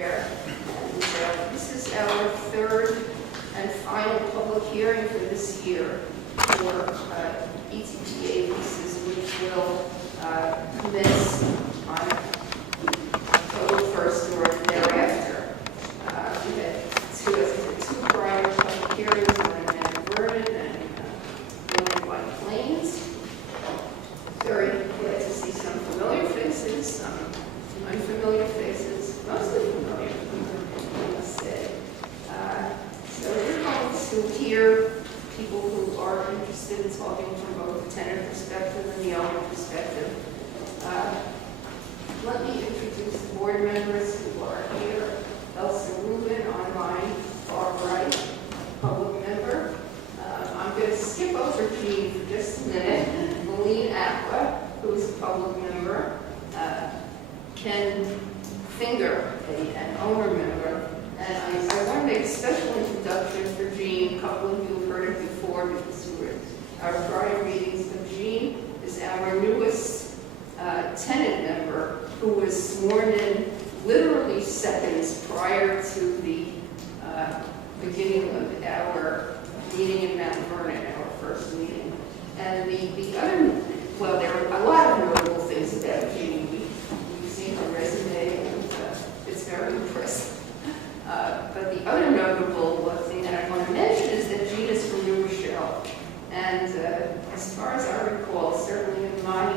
And this is our third and final public hearing for this year for ETPA leases, which will commence on October 1st or thereafter. We had two prior public hearings, one in Mount Vernon and one in White Plains. Very glad to see some familiar faces, some unfamiliar faces, mostly familiar, I must say. So we're going to hear people who are interested in talking from both the tenant perspective and the owner perspective. Let me introduce the board members who are here. Elsa Rubin on my far right, public member. I'm going to skip over Jean for just a minute. Malene Aqua, who is a public member. Ken Finger, an owner member. And I want to make a special introduction for Jean. A couple of you have heard it before because you were at our prior meetings. But Jean is our newest tenant member who was sworn in literally seconds prior to the beginning of our meeting in Mount Vernon, our first meeting. And the other, well, there are a lot of notable things about Jean. We've seen her resume, and it's very impressive. But the other notable thing that I want to mention is that Jean is from New Rochelle. And as far as I recall, certainly in my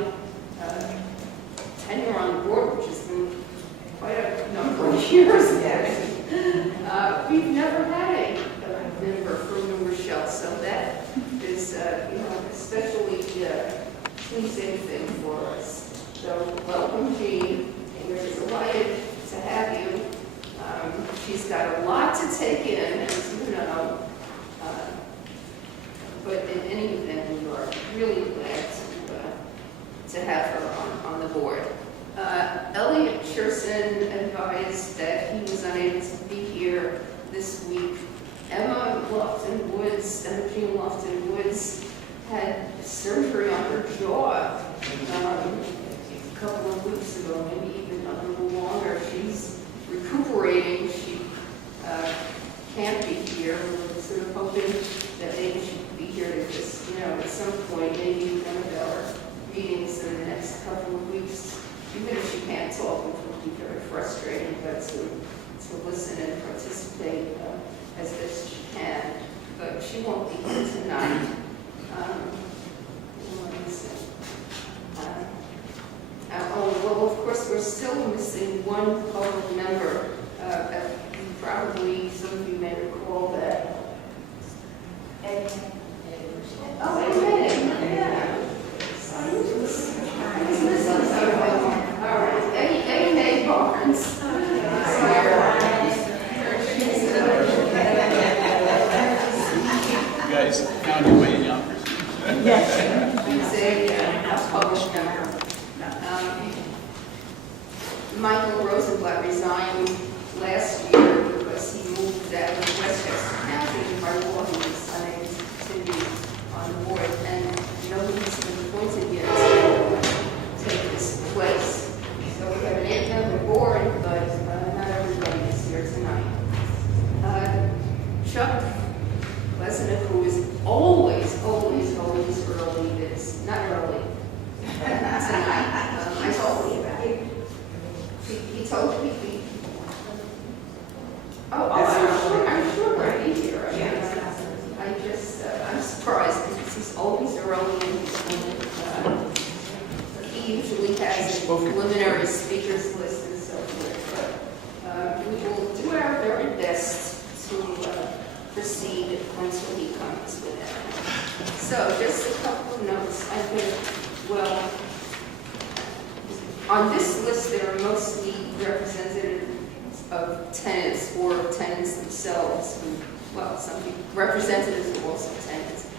tenure on the board, which has been quite a number of years now, we've never had a member from New Rochelle. So that is, especially pleasing thing for us. So welcome, Jean. We're delighted to have you. She's got a lot to take in, as you know, but in any event, we are really glad to have her on the board. Elliot Cherson advised that he was unable to be here this week. Emma Lofton-Woods, Jean Lofton-Woods, had surgery on her jaw a couple of weeks ago, maybe even a little longer. She's recuperating. She can't be here. We're sort of hoping that maybe she could be here to just, at some point, maybe one of our meetings in the next couple of weeks. Even if she can't talk, which will be very frustrating, but to listen and participate as best she can. But she won't be here tonight. Well, of course, we're still missing one public member. Probably some of you may recall that. Eddie. Oh, Eddie. Yeah. He's missing someone. All right. Eddie May Barnes. You guys found your way in Yonkers. Yes. He's a published member. Michael Rosenblatt resigned last year because he moved out of Westchester County, and by law he was unable to continue on the board, and nobody's been appointed yet to take his place. So we have an 8-member board, but not everybody is here tonight. Chuck Lesnick, who is always early, is not early tonight. I told you about it. He told me. I'm sure we'll be here. I'm surprised because he's always early, and he usually has a preliminary speakers list and so forth. But we will do our very best to proceed until he comes with it. So just a couple of notes. On this list, there are mostly representatives of tenants or tenants themselves. Some representatives are also tenants.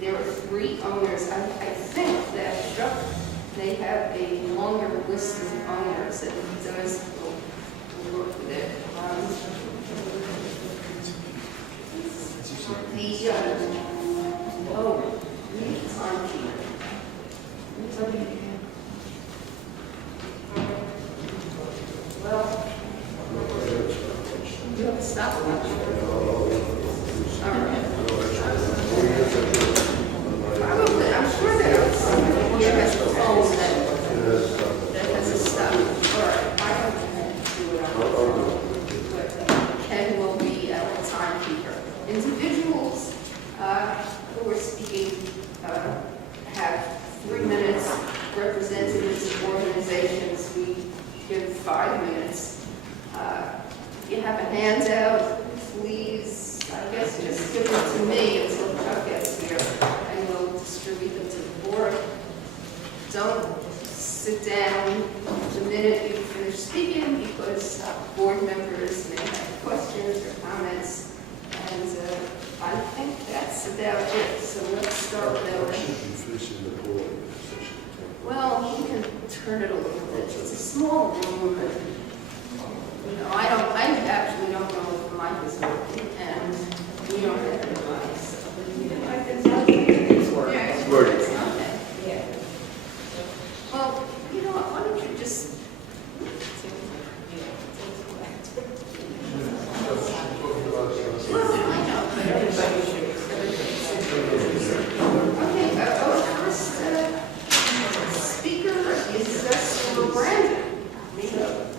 There are 3 owners. I think that Chuck may have a longer list of owners, and he does. We'll work with it. It's on here. Well, You have to stop it. All right. Probably, I'm sure there is someone here has a phone that has a stop. All right, I don't do it on my phone. But Ken will be our timekeeper. Individuals who are speaking have 3 minutes. Representatives of organizations, we give 5 minutes. You have a handout, please, I guess just give it to me until Chuck gets here, and we'll distribute them to the board. Don't sit down the minute you finish speaking, because board members may have questions or comments, and I think that's about it. So let's start with that. Well, we can turn it a little bit. It's a small room, but I actually don't know if the mic is working, and we don't have any mics. It's working. Yeah, it's working. Okay. Yeah. Well, why don't you just... Well, I know, but everybody should. Okay, our first speaker is just for Brandon.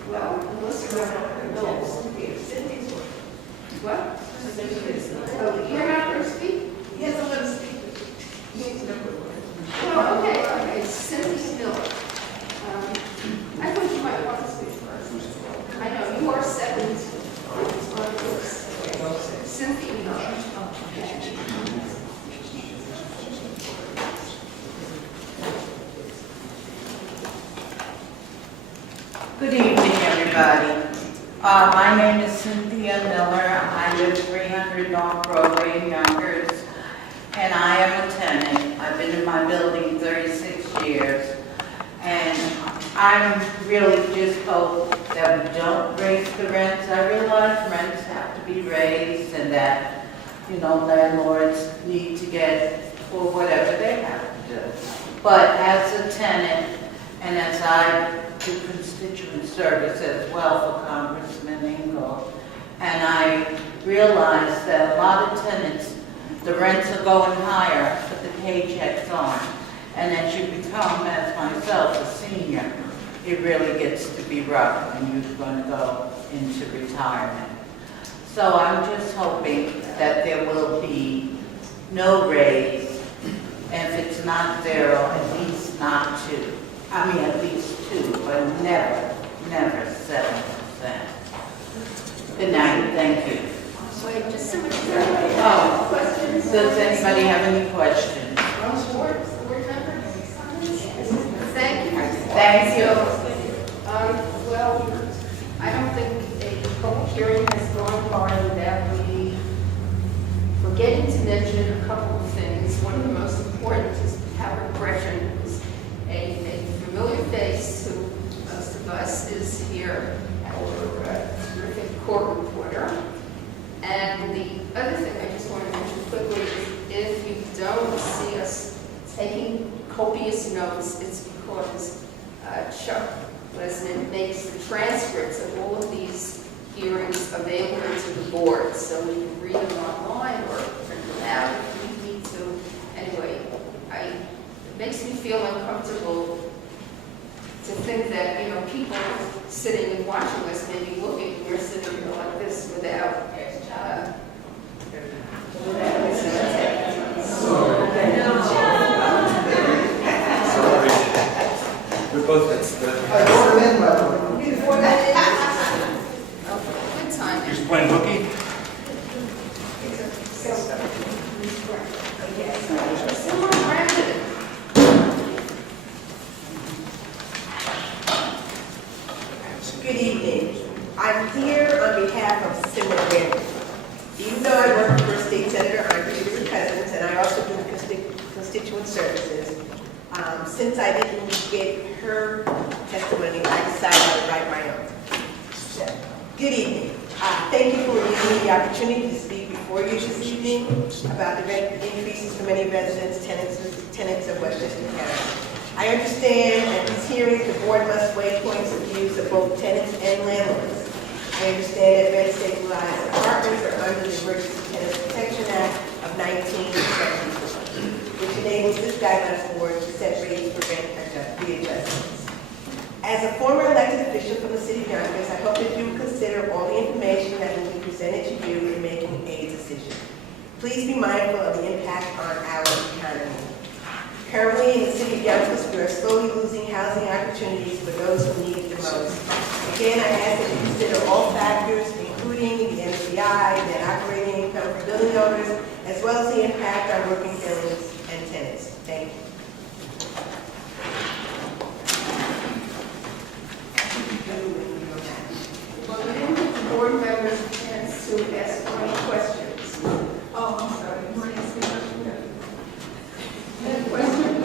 Well, unless you want to what? Oh, you're not going to speak? Yes, I'm going to speak. Oh, okay. Cynthia Miller. I thought you might want to speak first. I know, you are second. Cynthia Miller. Good evening, everybody. My name is Cynthia Miller. I live 300 North Broadway in Yonkers, and I am a tenant. I've been in my building 36 years, and I really just hope that we don't raise the rents. I realize rents have to be raised, and that, landlords need to get for whatever they have to do. But as a tenant, and as I do constituent service as well for Congressman Engel, and I realize that a lot of tenants, the rents are going higher, but the paychecks aren't. And as you become, as myself, a senior, it really gets to be rough when you're going to go into retirement. So I'm just hoping that there will be no raise, and if it's not 0, at least not 2. At least 2, but never 7%. Good night, thank you. Wait, just so much. Questions? Does anybody have any questions? Board members? Thank you. Thank you. Well, I don't think a public hearing has gone by without me forgetting to mention a couple of things. One of the most important is Howard Gresham, who's a familiar face to most of us, is here, our terrific court reporter. And the other thing I just want to mention quickly is if you don't see us taking copious notes, it's because Chuck Lesnick makes the transcripts of all of these hearings available to the board, so we can read them online or print them out if we need to. Anyway, it makes me feel uncomfortable to think that, people sitting and watching us may be looking, we're sitting here like this without We're both at good time. You're just playing hooky? Good evening. I'm here on behalf of Similar Realty. Even though I work for a state senator, I'm here with Cousins, and I also do constituent services. Since I didn't get her testimony, I decided I would write my own. So, good evening. Thank you for giving me the opportunity to speak before you this evening about the rent increases for many residents, tenants of Westchester County. I understand at these hearings the board must weigh points of views of both tenants and landlords. I understand that rent stabilization Please be mindful of the impact on our economy. Currently, in the city of Yonkers, we are slowly losing housing opportunities for those who need it the most. Again, I ask that you consider all factors, including the MCI, net operating income for building owners, as well as the impact on working families and tenants. Thank you. Board members a chance to ask any questions. Oh, I'm sorry. You want to ask a question? Any questions?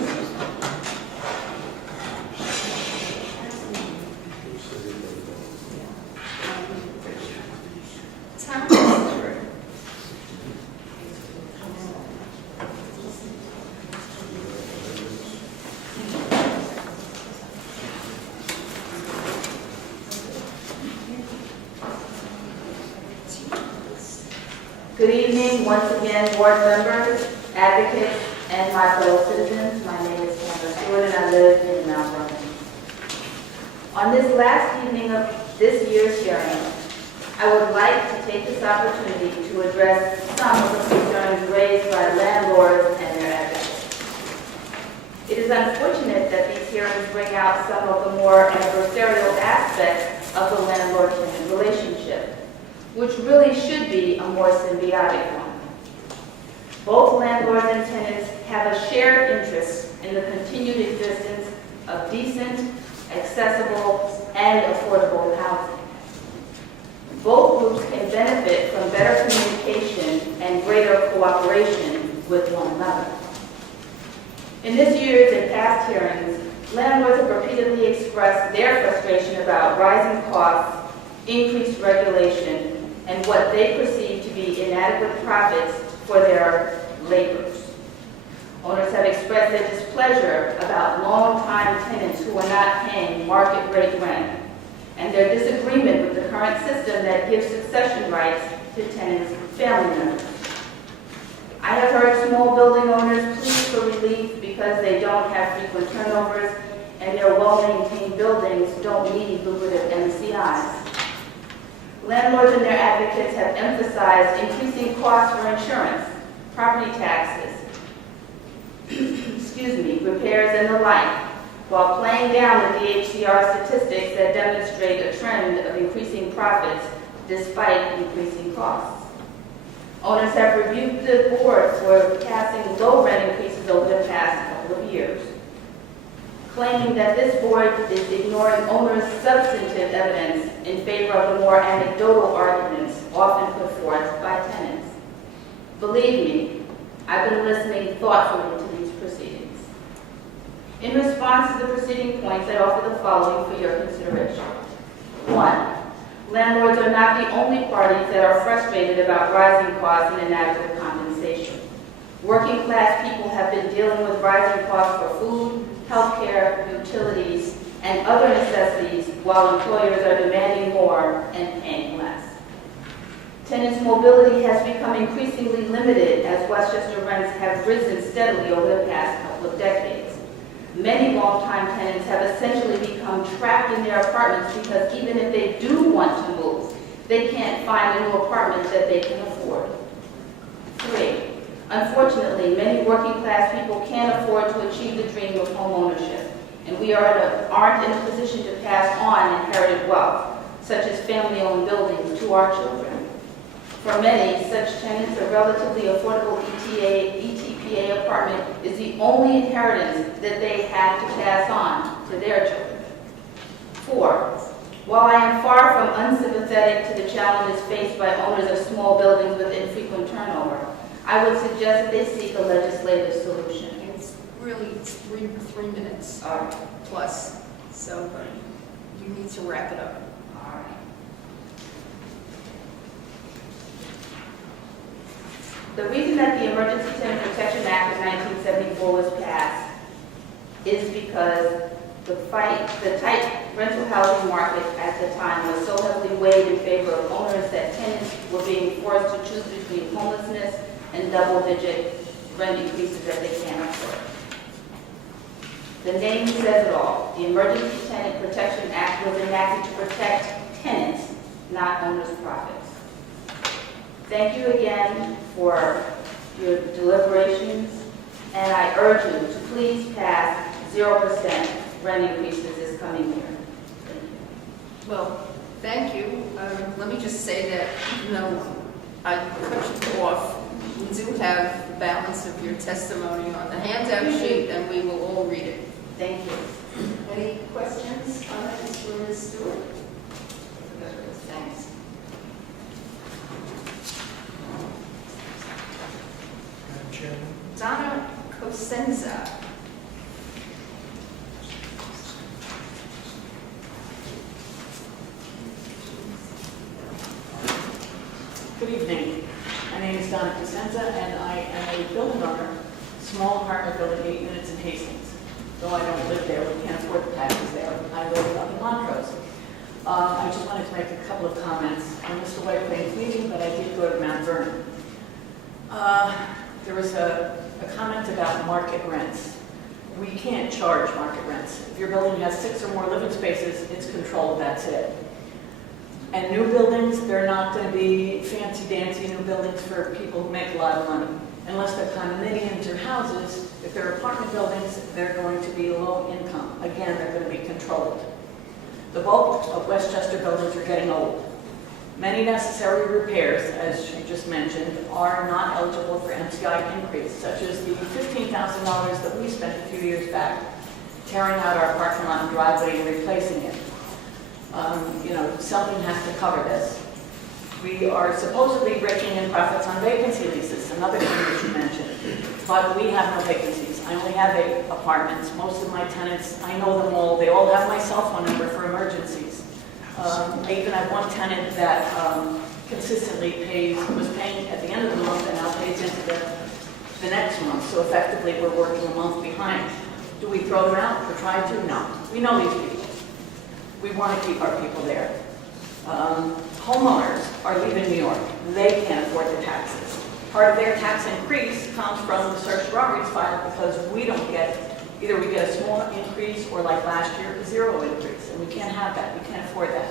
Town manager. Good evening, once again, board members, advocates, and my fellow citizens. My name is Sandra Stewart, and I live in Mount Vernon. On this last evening of this year's hearing, I would like to take this opportunity to address some of the concerns raised by landlords and their advocates. It is unfortunate that these hearings bring out some of the more adversarial aspects of the landlord-tenant relationship, which really should be a more symbiotic one. Both landlords and tenants have a shared interest in the continued existence of decent, accessible, and affordable housing. Both groups can benefit from better communication and greater cooperation with one another. In this year's and past hearings, landlords have repeatedly expressed their frustration about rising costs, increased regulation, and what they perceive to be inadequate profits for their laborers. Owners have expressed their displeasure about long-time tenants who are not paying market rate rent, and their disagreement with the current system that gives succession rights to tenants' family members. I have heard small building owners plead for relief because they don't have frequent turnovers and their well-maintained buildings don't need lucrative MCIs. Landlords and their advocates have emphasized increasing costs for insurance, property taxes, repairs and the like, while playing down the DHCR statistics that demonstrate a trend of increasing profits despite increasing costs. Owners have rebuked the board for passing low rent increases over the past couple of years, claiming that this board is ignoring owners' substantive evidence in favor of the more anecdotal arguments often put forth by tenants. Believe me, I've been listening thoughtfully to these proceedings. In response to the preceding points, I offer the following for your consideration. 1. Landlords are not the only parties that are frustrated about rising costs and inadequate compensation. Working class people have been dealing with rising costs for food, healthcare, utilities, and other necessities while employers are demanding more and paying less. Tenants' mobility has become increasingly limited as Westchester rents have risen steadily over the past couple of decades. Many longtime tenants have essentially become trapped in their apartments because even if they do want to move, they can't find a new apartment that they can afford. 3. Unfortunately, many working class people can't afford to achieve the dream of home ownership, and we aren't in a position to pass on inherited wealth, such as family-owned buildings, to our children. For many, such tenants, a relatively affordable ETPA apartment is the only inheritance that they have to pass on to their children. 4. While I am far from unsympathetic to the challenges faced by owners of small buildings with infrequent turnover, I would suggest that they seek a legislative solution. It's really three minutes All right. plus, so you need to wrap it up. All right. The reason that the Emergency Tenant Protection Act of 1974 was passed is because the tight rental housing market at the time was so heavily weighed in favor of owners that tenants were being forced to choose between homelessness and double-digit rent increases that they can't afford. The name says it all. The Emergency Tenant Protection Act was enacted to protect tenants, not owners' profits. Thank you again for your deliberations, and I urge you to please pass 0% rent increases this coming year. Thank you. Well, thank you. Let me just say that even though I cut you off, we do have the balance of your testimony on the handout sheet, and we will all read it. Thank you. Any questions, comments for Ms. Stewart? Thanks. Madam Chairman. Donna Cosenza. Good evening. My name is Donna Cosenza, and I am a building owner, small apartment building, 8 units in Hastings. Though I don't live there, we can't afford the taxes there. I live up in Montrose. I just wanted to make a couple of comments on Mr. Whitelane's meeting, but I did go to Mount Vernon. There was a comment about market rents. We can't charge market rents. If your building has 6 or more living spaces, it's controlled, that's it. And new buildings, they're not going to be fancy-dancy new buildings for people who make a lot of money. Unless they're condominiums or houses, if they're apartment buildings, they're going to be low income. Again, they're going to be controlled. The bulk of Westchester buildings are getting old. Many necessary repairs, as you just mentioned, are not eligible for MCI increase, such as the $15,000 that we spent a few years back tearing out our parking lot and driveway and replacing it. Something has to cover this. We are supposedly raking in profits on vacancy leases, another thing that you mentioned. But we have no vacancies. I only have 8 apartments. Most of my tenants, I know them all. They all have my cell phone number for emergencies. I even have one tenant that consistently was paying at the end of the month and now pays into the next month. So effectively, we're working a month behind. Do we throw them out or try to? No. We know these people. We want to keep our people there. Homeowners are leaving New York. They can't afford the taxes. Part of their tax increase comes from the search robberies file because we don't get, either we get a small increase or like last year, a 0 increase. And we can't have that. We can't afford that.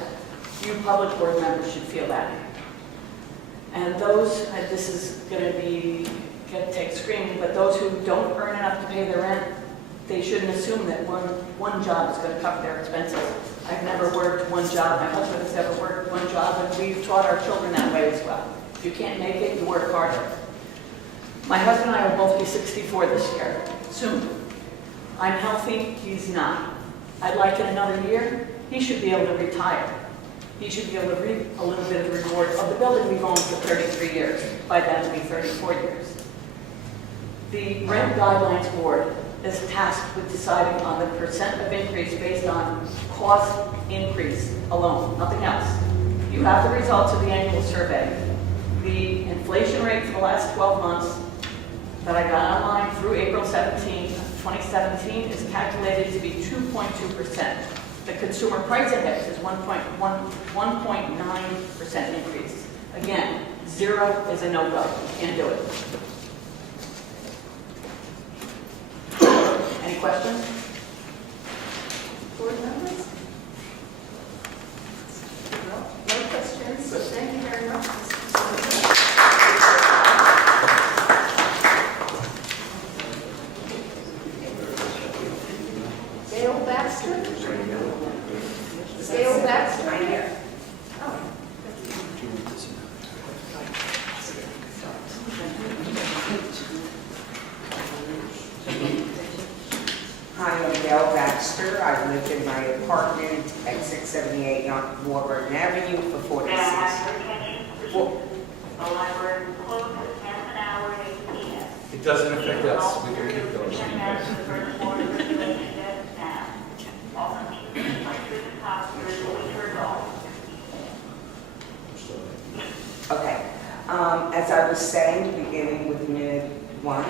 You public board members should feel that. And those, this is going to take screaming, but those who don't earn enough to pay their rent, they shouldn't assume that one job is going to cover their expenses. I've never worked one job. My husband has never worked one job, and we've taught our children that way as well. If you can't make it, you work harder. My husband and I will both be 64 this year, soon. I'm healthy, he's not. I'd like in another year, he should be able to retire. He should be able to reap a little bit of the reward of the building we've owned for 33 years. By then, it'll be 34 years. The Rent Guidelines Board is tasked with deciding on the percent of increase based on cost increase alone, nothing else. You have the results of the annual survey. The inflation rate for the last 12 months that I got online through April 17, 2017 is calculated to be 2.2%. The consumer price index is 1.9% increase. Again, 0 is a no-go. You can't do it. Any questions? Board members? No questions, so thank you very much. Gail Baxter? Gail Baxter? Right here. Oh. Hi, I'm Gail Baxter. I've lived in my apartment at 678 Warburton Avenue for 46 years. The library will close at half an hour at 8 p.m. It doesn't affect us. We can keep going. Check out the first floor registration desk now. Also, keep in touch with the copiers with your adults. Okay. As I was saying, beginning with minute 1,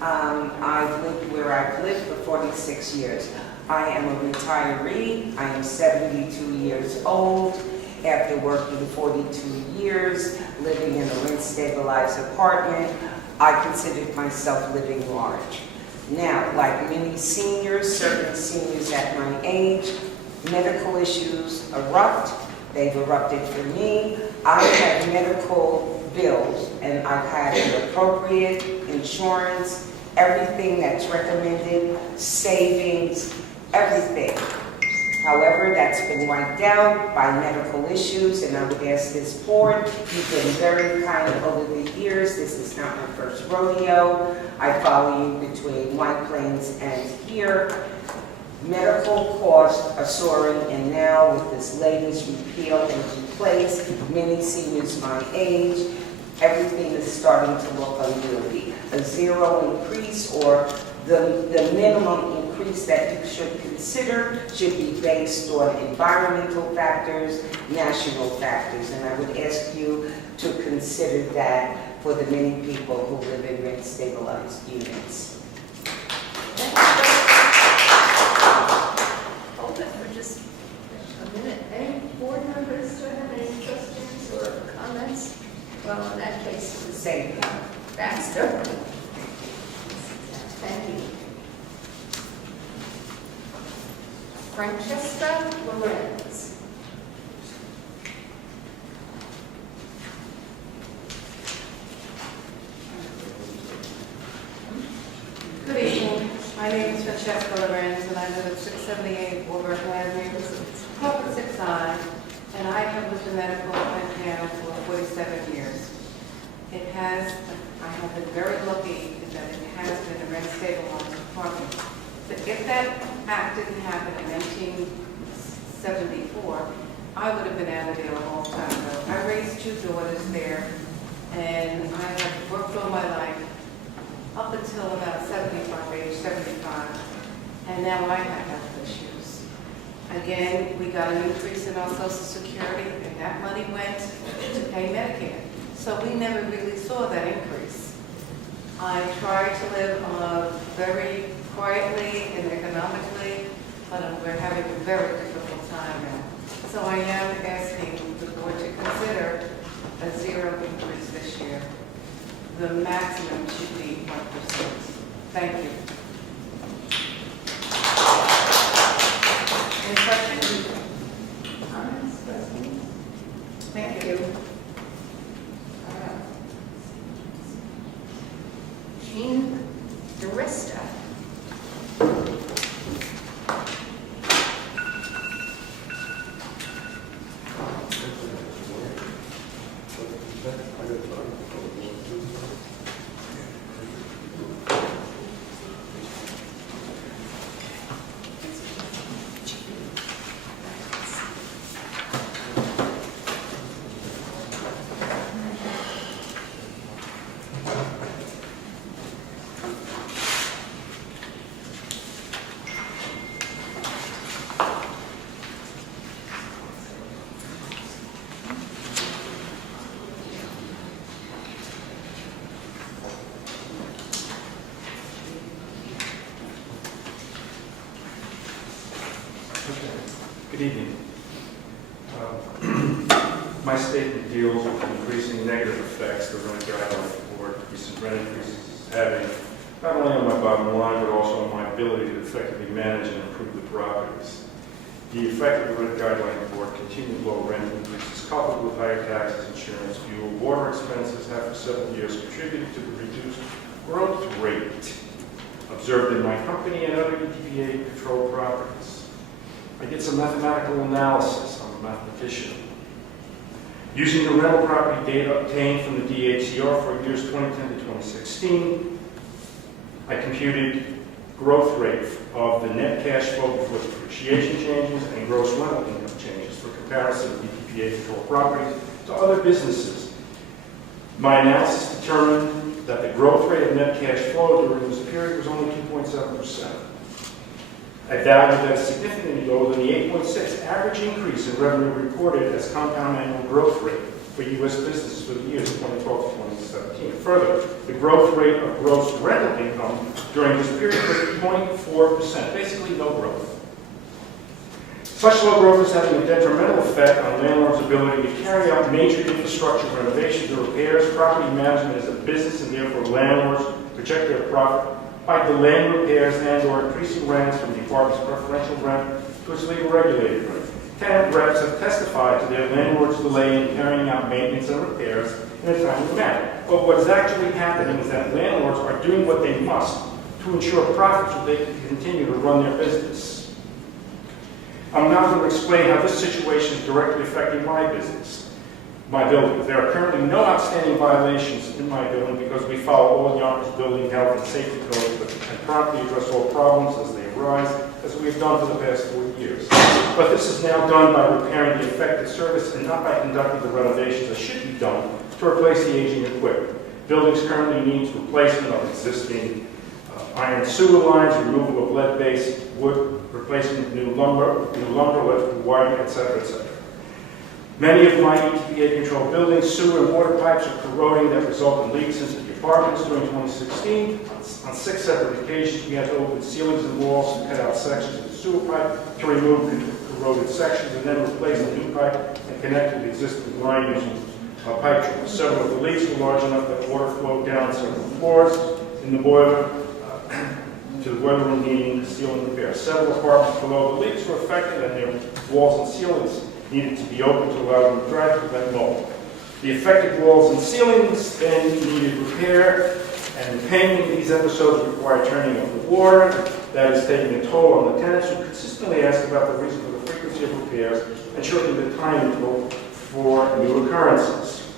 I've lived where I've lived for 46 years. I am a retiree. I am 72 years old. After working 42 years, living in a rent-stabilized apartment, I considered myself living large. Now, like many seniors, certain seniors at my age, medical issues erupt. They've erupted for me. I had medical bills, and I've had the appropriate insurance, everything that's recommended, savings, everything. However, that's been wiped out by medical issues, and I would ask this board, you've been very kind over the years. This is not my first rodeo. I follow you between White Plains and here. Medical costs are soaring, and now with this latest repeal and replace, many seniors my age, everything is starting to look unwieldy. A zero increase or the minimum increase that you should consider should be based on environmental factors, national factors, and I would ask you to consider that for the many people who live in rent-stabilized units. Hold it for just a minute. Any board members have any questions or comments? Well, in that case, it was Same. Baxter. Thank you. Francesca Lorenz. Good evening. My name is Francesca Lorenz, and I live at 678 Woburn Avenue, opposite side, and I have lived in medical and now for 47 years. I have been very lucky that it has been a rent-stabilized apartment. But if that act didn't happen in 1974, I would have been out of there a long time ago. I raised 2 daughters there, and I have worked all my life up until about age 75, and now I have health issues. Again, we got an increase in our Social Security, and that money went to pay Medicare. So we never really saw that increase. I tried to live very quietly and economically, but we're having a very difficult time now. So I am asking the board to consider a zero increase this year. The maximum should be 1%. Thank you. Any questions? Comments, questions? Thank you. Jean DeRista. Good evening. My statement deals with the increasing negative effects the rent guideline board recent rent increases is having, not only on my bottom line, but also on my ability to effectively manage and improve the properties. The effect of the rent guideline board continued low rent increases coupled with higher taxes, insurance, fuel, water expenses have for several years contributed to the reduced growth rate observed in my company and other EPA-controlled properties. I did some mathematical analysis. I'm a mathematician. Using the rental property data obtained from the DHCR for years 2010 to 2016, I computed growth rate of the net cash flow before depreciation changes and gross rental income changes for comparison of EPA-controlled properties to other businesses. My analysis determined that the growth rate of net cash flow during this period was only 2.7%. I valued that significantly lower than the 8.6 average increase in revenue reported as compound annual growth rate for U.S. businesses for the years 2012 to 2017. Further, the growth rate of gross rental income during this period was 0.4%, basically no growth. Such low growth is having a detrimental effect on landlords' ability to carry out major infrastructure renovations or repairs. Property management is a business, and therefore landlords project their profit by delaying repairs and or increasing rents from the apartment's preferential rent to its legal regulated rent. tenant reps have testified to their landlord's delay in carrying out maintenance and repairs in a timely manner. But what is actually happening is that landlords are doing what they must to ensure profits so they can continue to run their business. I'm now going to explain how this situation is directly affecting my business, my building. There are currently no outstanding violations in my building because we follow all Yonkers building health and safety codes and promptly address all problems as they arise, as we have done for the past 4 years. But this is now done by repairing the affected service and not by conducting the renovations that should be done to replace the aging equipment. Buildings currently need replacement of existing iron sewer lines, removal of lead-based wood, replacement of new lumber, electrical wiring, etc., etc. Many of my EPA-controlled buildings, sewer and water pipes are corroding that result in leaks into the apartments. During 2016, on 6 separate occasions, we had to open ceilings and walls and cut out sections of the sewer pipe to remove the corroded sections and then replace the new pipe and connect to the existing line using pipe treatment. Several of the leaks were large enough that water flowed down several floors in the boiler to the boiler room needing ceiling repair. Several apartments below the leaks were affected and their walls and ceilings needed to be opened to allow them to dry to prevent mold. The affected walls and ceilings then needed repair, and painting these episodes required turning of the water. That is taking a toll on the tenants who consistently ask about the reason for the frequency of repairs and shortening the time interval for new occurrences.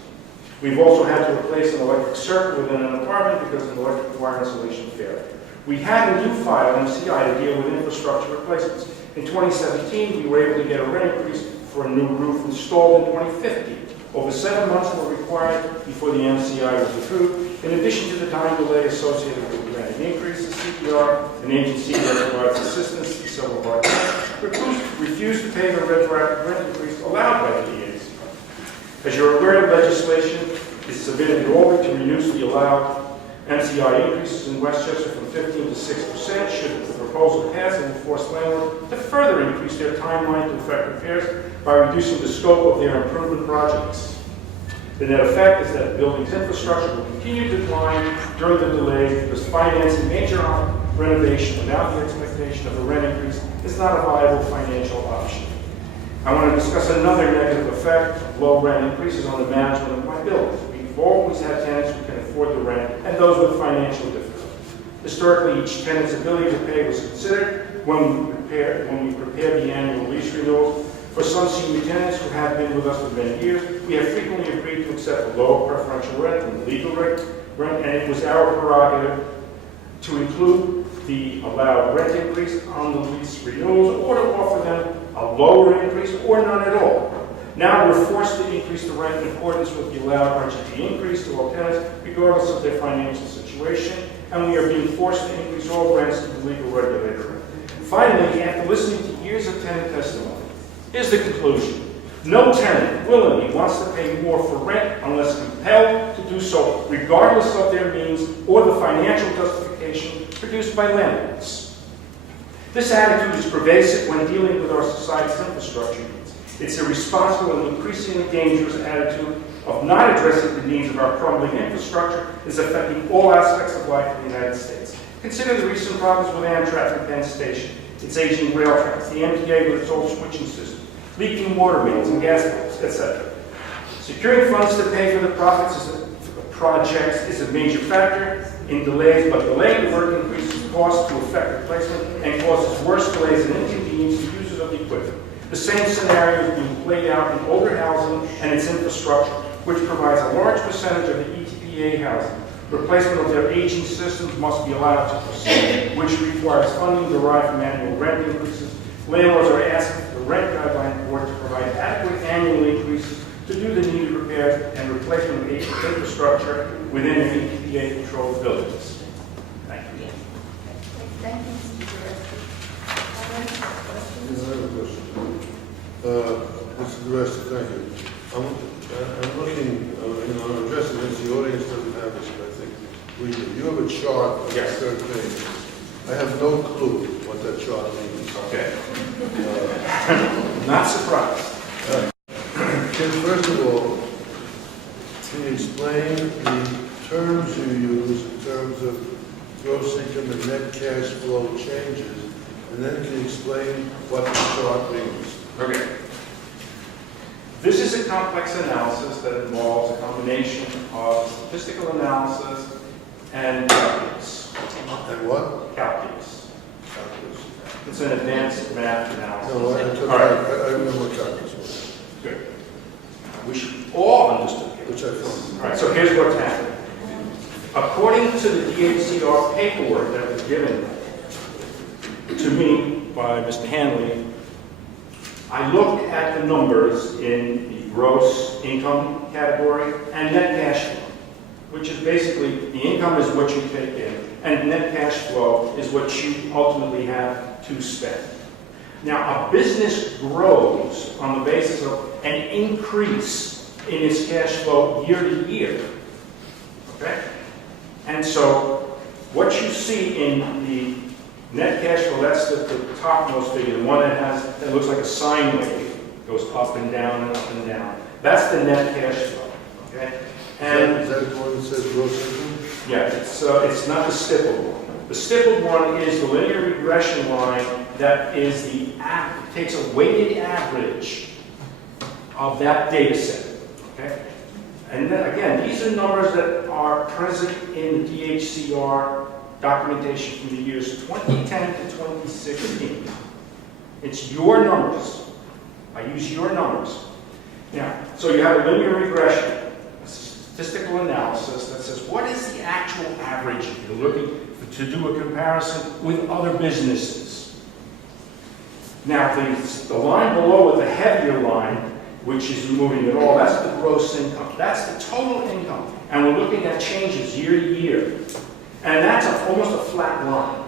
We've also had to replace an electric circuit within an apartment because of an electric wire insulation failure. We had a new file, MCI, to deal with infrastructure replacements. In 2017, we were able to get a rent increase for a new roof installed in 2015. Over 7 months were required before the MCI was approved. In addition to the time delay associated with the rent increases, CPR, an agency that provides assistance to several of our tenants, refused to pay the retroactive rent increase allowed by the agency. As you're aware, legislation is submitted in order to reduce the allowed MCI increases in Westchester from 15 to 6%. Should the proposal pass, it will force landlords to further increase their timeline to effect repairs by reducing the scope of their improvement projects. The net effect is that the building's infrastructure will continue to decline during the delays because financing major renovation without the expectation of a rent increase is not a viable financial option. I want to discuss another negative effect of low rent increases on the management of my buildings. We've always had tenants who can afford the rent and those with financial difficulties. Historically, each tenant's ability to pay was considered when we prepared the annual lease renewals. For some senior tenants who have been with us for many years, we have frequently agreed to accept a lower preferential rent than the legal rent, and it was our prerogative to include the allowed rent increase on the lease renewals or to offer them a lower increase or none at all. Now we're forced to increase the rent in accordance with the allowed RGP increase to all tenants, regardless of their financial situation, and we are being forced to increase all rents to the legal regulator. Finally, after listening to years of tenant testimony, here's the conclusion. No tenant willingly wants to pay more for rent unless compelled to do so, regardless of their means or the financial justification produced by landlords. This attitude is pervasive when dealing with our society's infrastructure needs. It's a irresponsible and increasingly dangerous attitude of not addressing the needs of our crumbling infrastructure is affecting all aspects of life in the United States. Consider the recent problems with Amtrak and Penn Station, its aging rail tracks, the MTA with its old switching system, leaking water mains and gas pipes, etc. Securing funds to pay for the profits of projects is a major factor in delays, but delaying the work increases costs to effect replacement and causes worse delays and inconvenience to users of the equipment. The same scenario is being played out in older housing and its infrastructure, which provides a large percentage of the ETPA housing. Replacement of their aging systems must be allowed to proceed, which requires funding derived from annual rent increases. Landlords are asking for the Rent Guideline Board to provide adequate annual increases to do the needed repairs and replacement of aging infrastructure within the EPA-controlled buildings. Thank you. Thank you, Mr. Durresti. I have a question. Mr. Durresti, thank you. I'm looking, I'm addressing this, the audience doesn't have this, but I think we do. You have a chart on the Yes. third page. I have no clue what that chart means. Okay. Not surprised. First of all, can you explain the terms you use in terms of gross income and net cash flow changes? And then can you explain what the chart means? Okay. This is a complex analysis that involves a combination of statistical analysis and calculus. And what? Calculus. It's an advanced math analysis. No, All right. I remember what calculus was, Good. We should all understand which I found. All right, so here's what's happening. According to the DHCR paperwork that was given to me by Mr. Hanley, I looked at the numbers in the gross income category and net cash flow, which is basically the income is what you take in, and net cash flow is what you ultimately have to spend. Now, a business grows on the basis of an increase in its cash flow year to year. Okay? And so, what you see in the net cash flow, that's the topmost figure, the one that looks like a sine wave, goes up and down and up and down. That's the net cash flow. Okay? And Is that the one that says gross income? yeah, it's not the stippled one. The stippled one is the linear regression line that is takes a weighted average of that data set. Okay? And then, again, these are numbers that are present in the DHCR documentation from the years 2010 to 2016. It's your numbers. I use your numbers. Now, so you have a linear regression, a statistical analysis that says what is the actual average if you're looking to do a comparison with other businesses. Now, the line below it, the heavier line, which is moving it all, that's the gross income. That's the total income. And we're looking at changes year to year. And that's almost a flat line.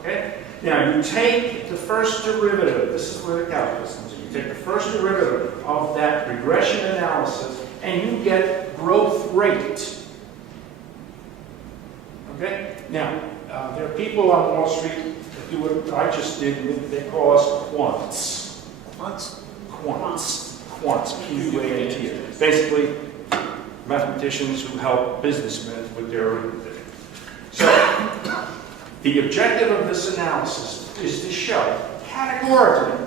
Okay? Now, you take the first derivative. This is where the calculus comes in. You take the first derivative of that regression analysis, and you get growth rate. Okay? Now, there are people on Wall Street that do what I just did, and they call us quants. Quants. Q-U-A-N-T. Basically, mathematicians who help businessmen with their arithmetic. So, the objective of this analysis is to show categorically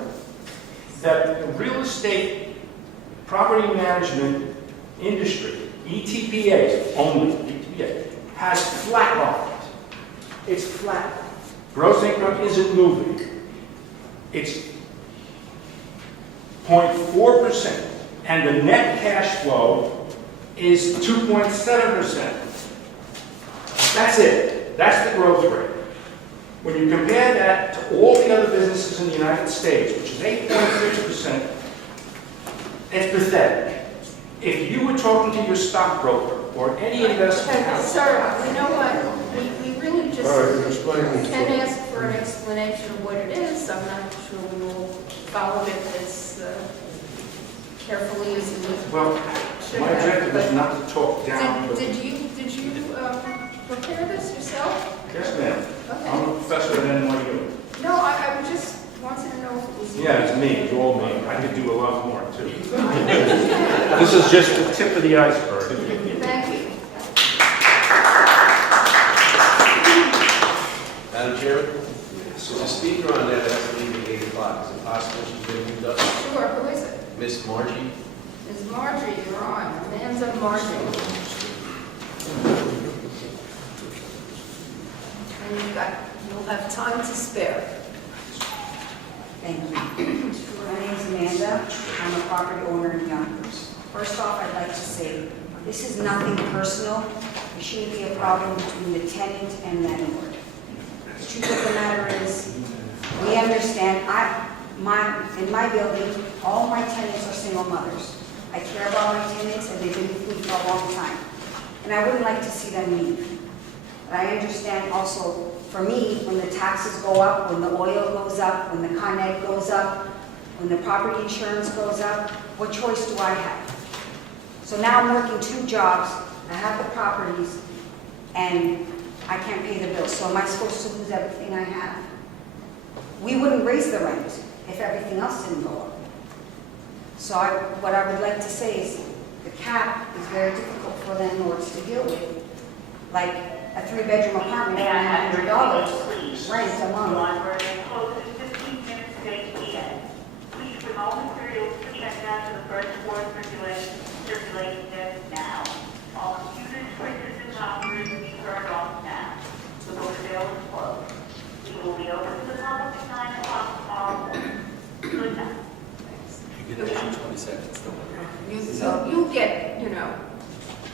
that the real estate property management industry, ETPAs only, ETPA, has flatlined. It's flat. Gross income isn't moving. It's 0.4%, and the net cash flow is 2.7%. That's it. That's the growth rate. When you compare that to all the other businesses in the United States, which is 8.6%, it's pathetic. If you were talking to your stockbroker or any investment house, Sir, you know what? We really just All right, explain this. can ask for an explanation of what it is. I'm not sure we will follow it as carefully as we well, should my have. objective is But not to talk down. but- Did you prepare this yourself? Yes, ma'am. Okay. I'm a professor at NYU. No, I just wanted to know if it was. Yeah, it's me. It's all me. I could do a lot more, too. This is just the tip of the iceberg. Thank you. Madam Chairman, there's a speaker on there that has to leave at 8 o'clock. Is it possible she can moved up? Sure, who is it? Miss Margie? Ms. Margie, you're on. Hands up, Margie. And you'll have time to spare. Thank you. My name is Amanda. I'm a property owner in Yonkers. First off, I'd like to say, this is nothing personal. There shouldn't be a problem between the tenant and landlord. The truth of the matter is, we understand, in my building, all my tenants are single mothers. I care about my tenants, and they've been with me for a long time. And I wouldn't like to see them leave. But I understand also, for me, when the taxes go up, when the oil goes up, when the Con Ed goes up, when the property insurance goes up, what choice do I have? So now I'm working 2 jobs, I have the properties, and I can't pay the bills. So am I supposed to lose everything I have? We wouldn't raise the rent if everything else didn't go up. So what I would like to say is the cap is very difficult for landlords to deal with. Like a 3-bedroom apartment, May I have your $900 name, please? rent a month. Library closes 15 minutes to 8 p.m. Please bring all materials presented out to the first floor circulation desk now. All computers, printers, and copiers will be turned off now. The book sale is closed. It will be open to the public at 9 o'clock tomorrow morning. Good night. You get that in 20 seconds, You get,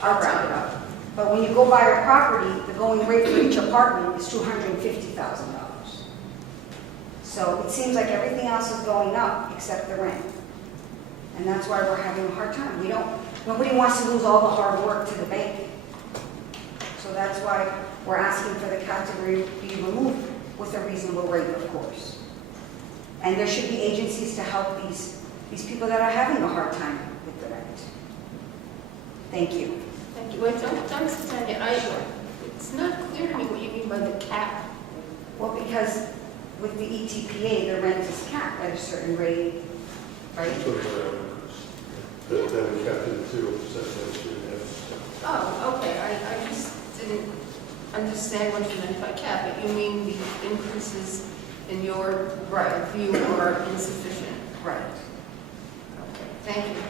I'll round it up. But when you go buy a property, the going rate for each apartment is $250,000. So it seems like everything else is going up except the rent. And that's why we're having a hard time. Nobody wants to lose all the hard work to the bank. So that's why we're asking for the category to be removed with a reasonable rate, of course. And there should be agencies to help these people that are having a hard time with the rent. Thank you. Thank you. Wait, don't Tanya, it's not clear to me what you mean by the cap. Well, because with the ETPA, the rent is capped at a certain rate, right? That we capped it at 0%, that's 2.5%. Oh, okay, I just didn't understand what you meant by cap, but you mean the increases in your view are insufficient? Right. Okay, thank you.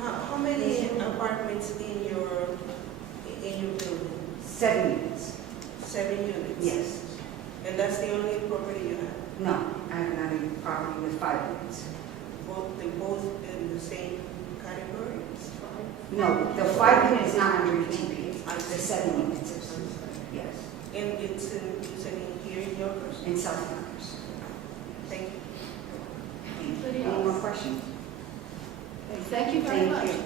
How many apartments in your building? 7 units. 7 units? Yes. And that's the only property you have? No, I have another property with 5 units. They both in the same category? No, the 5 unit is not under ETPA. The 7 units is. Yes. And it's in here in Yonkers? In South Yonkers. Thank you. Any more questions? Thank you very much. Thank you.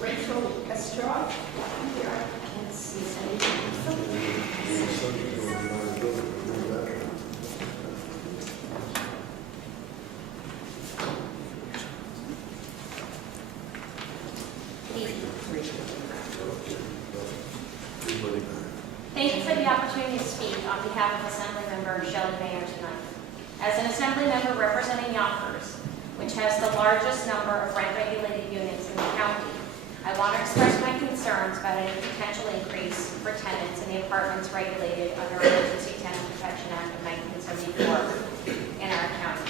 Rachel Estrada, here, I can't see anything. Thank you for the opportunity to speak on behalf of Assemblymember Shelley Mayer tonight. As an Assembly member representing Yonkers, which has the largest number of rent-regulated units in the county, I want to express my concerns about any potential increase for tenants in the apartments regulated under Emergency Tenant Protection Act of 1974 in our county.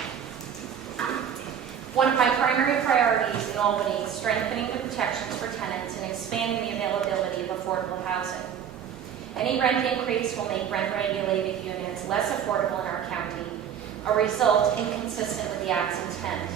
One of my primary priorities in Albany is strengthening the protections for tenants and expanding the availability of affordable housing. Any rent increase will make rent-regulated units less affordable in our county, a result inconsistent with the Act's intent.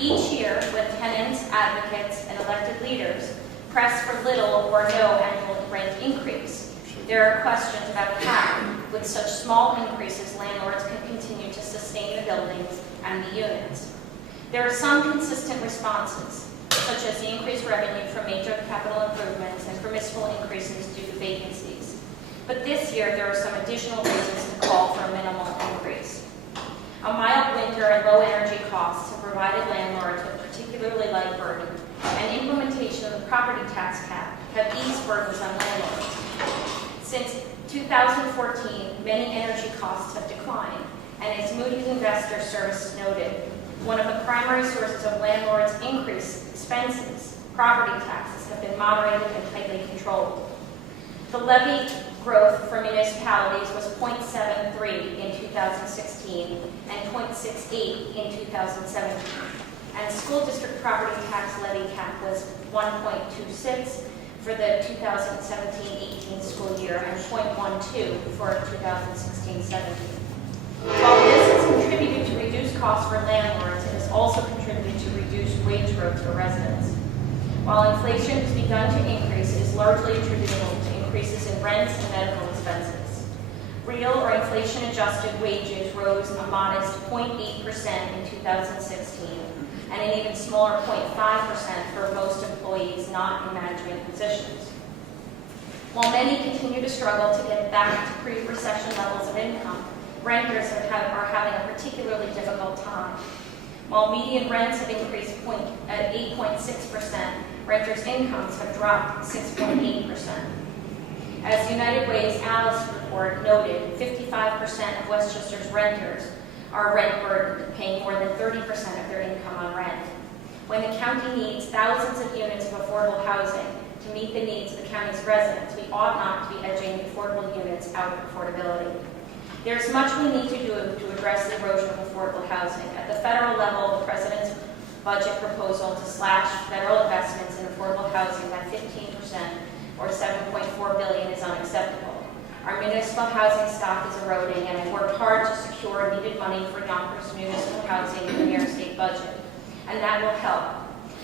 Each year, when tenants, advocates, and elected leaders press for little or no annual rent increase, there are questions about how, with such small increases, landlords can continue to sustain the buildings and the units. There are some consistent responses, such as the increased revenue from major capital improvements and permissible increases due to vacancies. But this year, there are some additional reasons to call for a minimal increase. A mild winter and low energy costs have provided landlords with particularly light burden, and implementation of the property tax cap have eased burdens on landlords. Since 2014, many energy costs have declined, and as Moody's Investor Service noted, one of the primary sources of landlords' increased expenses, property taxes, have been moderated and tightly controlled. The levy growth for municipalities was 0.73 in 2016 and 0.68 in 2017. And school district property tax levy cap was 1.26 for the 2017-18 school year and 0.12 for 2016-17. While this has contributed to reduced costs for landlords, it has also contributed to reduced wage growth for residents. While inflation has begun to increase, it is largely attributable to increases in rents and medical expenses. Real or inflation-adjusted wages rose a modest 0.8% in 2016, and an even smaller 0.5% for most employees not in management positions. While many continue to struggle to get back to pre-recession levels of income, renters are having a particularly difficult time. While median rents have increased at 8.6%, renters' incomes have dropped 6.8%. As United Way's Alice report noted, 55% of Westchester's renters are rent burdened, paying more than 30% of their income on rent. When the county needs thousands of units of affordable housing to to meet the needs of the county's residents, we ought not to be edging affordable units out of affordability. There's much we need to do to address the erosion of affordable housing. At the federal level, the President's budget proposal to slash federal investments in affordable housing by 15% or $7.4 billion is unacceptable. Our municipal housing stock is eroding, and I worked hard to secure needed money for Yonkers municipal housing in the New York State budget, and that will help.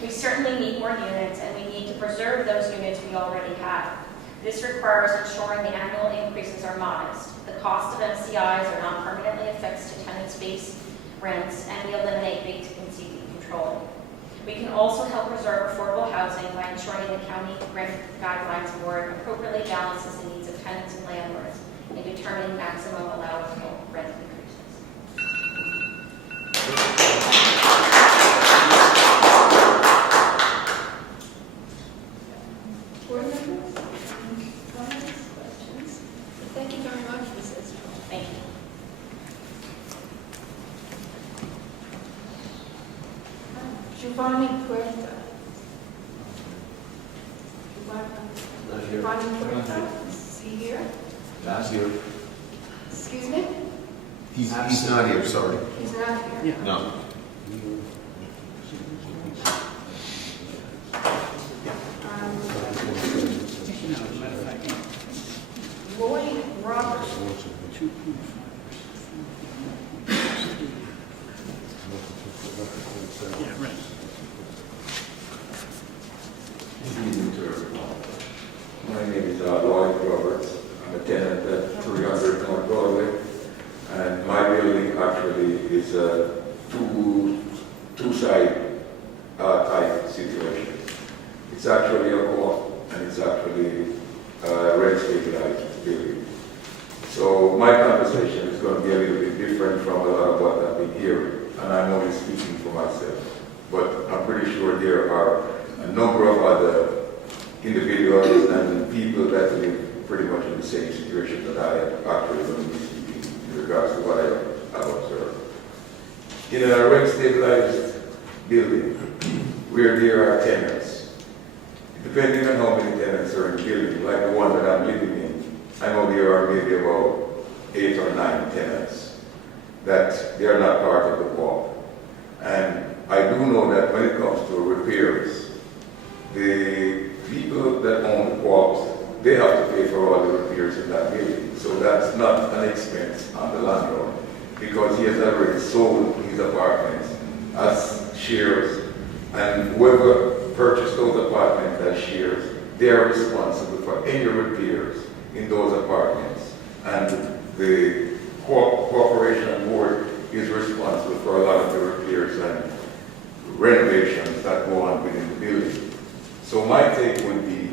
We certainly need more units, and we need to preserve those units we already have. This requires ensuring the annual increases are modest. The cost of MCIs are not permanently affixed to tenant space rents, and we eliminate vacancy control. We can also help preserve affordable housing by ensuring the county rent guidelines board appropriately balances the needs of tenants and landlords in determining maximum allowable rent increases. Board members? Comments, questions? Thank you very much, Mrs. Thank you. Giovanni Puerta. Giovanni Puerta, is he here? Not here. Excuse me? He's not here, sorry. He's not here. No. Lloyd Roberts. Good evening to everyone. My name is Lloyd Roberts. I'm a tenant at 300 North Broadway, and my building actually is a two-side type situation. It's actually a co-op, and it's actually a rent stabilized building. So my conversation is going to be a little bit different from a lot of what I've been hearing, and I'm only speaking for myself. But I'm pretty sure there are a number of other individuals and people that live pretty much in the same situation that I am actually going to be speaking in regards to what I have observed. In a rent-stabilized building where there are tenants, depending on how many tenants are in the building, like the one that I'm living in, I know there are maybe about 8 or 9 tenants that they are not part of the co-op. And I do know that when it comes to repairs, the people that own the co-ops, they have to pay for all the repairs in that building. So that's not an expense on the landlord because he has already sold his apartments as shares. And whoever purchased those apartments as shares, they are responsible for any repairs in those apartments. And the corporation board is responsible for a lot of the repairs and renovations that go on within the building. So my take would be,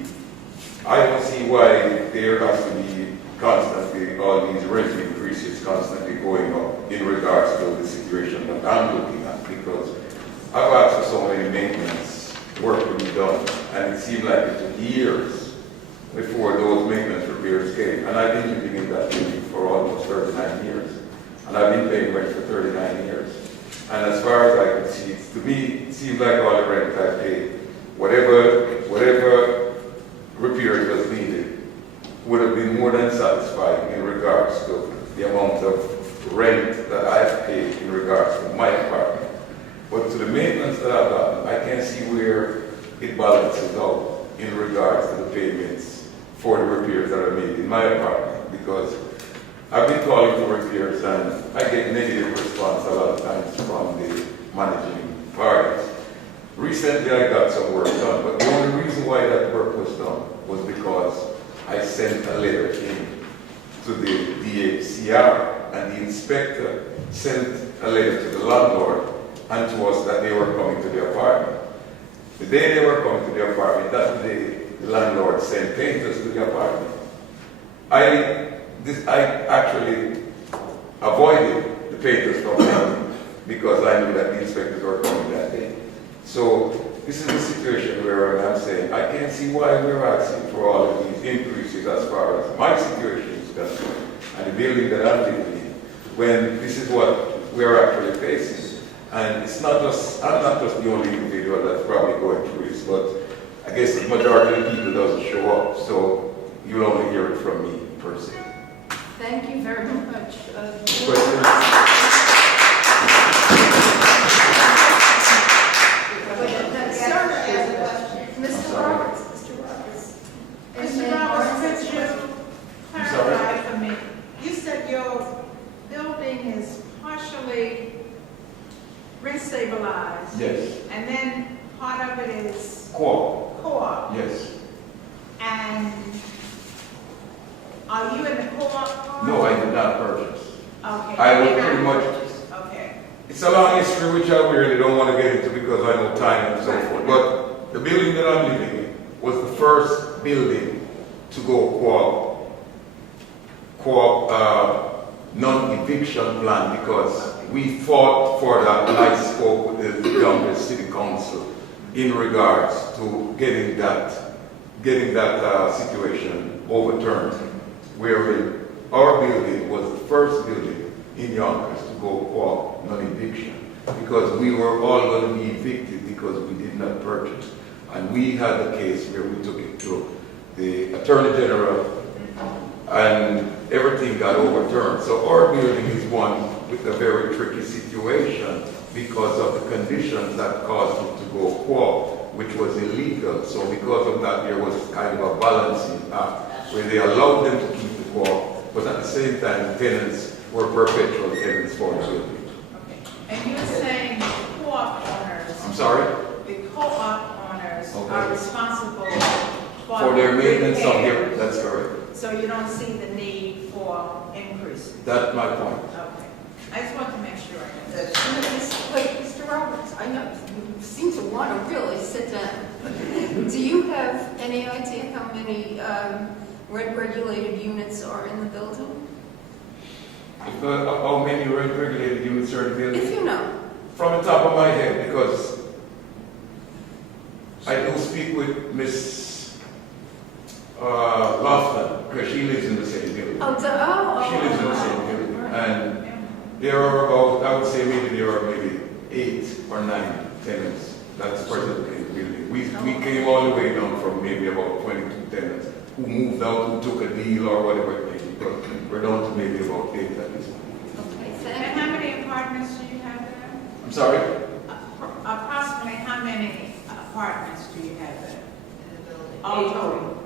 I don't see why there has to be constantly all these rent increases constantly going up in regards to the situation that I'm looking at, because I've asked for so many maintenance work to be done, and it seemed like it took years before those maintenance repairs came. And I've been living in that building for almost 39 years, and I've been paying rent for 39 years. And as far as I can see, to me, it seems like all the rent I paid, whatever repairs was needed, would have been more than satisfying in regards to the amount of rent that I've paid in regards to my apartment. But to the maintenance that I've done, I can't see where it balances out in regards to the payments for the repairs that are made in my apartment, because I've been calling for repairs and I get negative response a lot of times from the managing parties. Recently I got some work done, but the only reason why that work was done was because I sent a letter in to the DHCR, and the inspector sent a letter to the landlord and to us that they were coming to the apartment. The day they were coming to the apartment, that day the landlord sent painters to the apartment. I actually avoided the painters from coming because I knew that the inspectors were coming that day. So this is a situation where I'm saying I can't see why we're asking for all of these increases as far as my situation is concerned and the building that I'm living in, when this is what we're actually facing. And it's not just, I'm not just the only individual that's probably going through this, but I guess the majority of the people doesn't show up, so you'll only hear it from me per se. Thank you very much. Questions? Mr. Roberts, Mr. Roberts. Mr. Roberts, could you I'm sorry? clarify for me? You said your building is partially rent stabilized. Yes. And then part of it is Co-op. co-op. Yes. And are you in the co-op part? No, I did not purchase. Okay. I you would did pretty not much- purchase. Okay. It's a long history which I really don't want to get into because I know time and so forth. But the building that I'm living in was the first building to go co-op non-eviction plan because we fought for that and I spoke with the Yonkers City Council in regards to getting that situation overturned. Wherein our building was the first building in Yonkers to go co-op non-eviction because we were all going to be evicted because we did not purchase. And we had a case where we took it to the Attorney General and everything got overturned. So our building is one with a very tricky situation because of the conditions that caused it to go co-op, which was illegal. So because of that, there was kind of a balancing act where they allowed them to keep the co-op, but at the same time, tenants were perpetual tenants for the building. Okay. And you're saying the co-op owners. I'm sorry? The co-op owners are responsible For their maintenance of repair. their, that's correct. So you don't see the need for increases? That's my point. Okay. I just want to make sure. Wait, Mr. Roberts, I know you seem to want to really sit down. Do you have any idea how many rent-regulated units are in the building? How many rent-regulated units are in the building? If you know. From the top of my head, because I do speak with Miss Lofton, because she lives in the same building. She lives in the same building. And there are about, I would say maybe there are maybe 8 or 9 tenants that's presently in the building. We came all the way down from maybe about 22 tenants who moved out, who took a deal or whatever it may be, but we're down to maybe about 8 at this point. Okay, And how many apartments do you have there? I'm sorry? Approximately how many apartments do you have there? In the building. All total?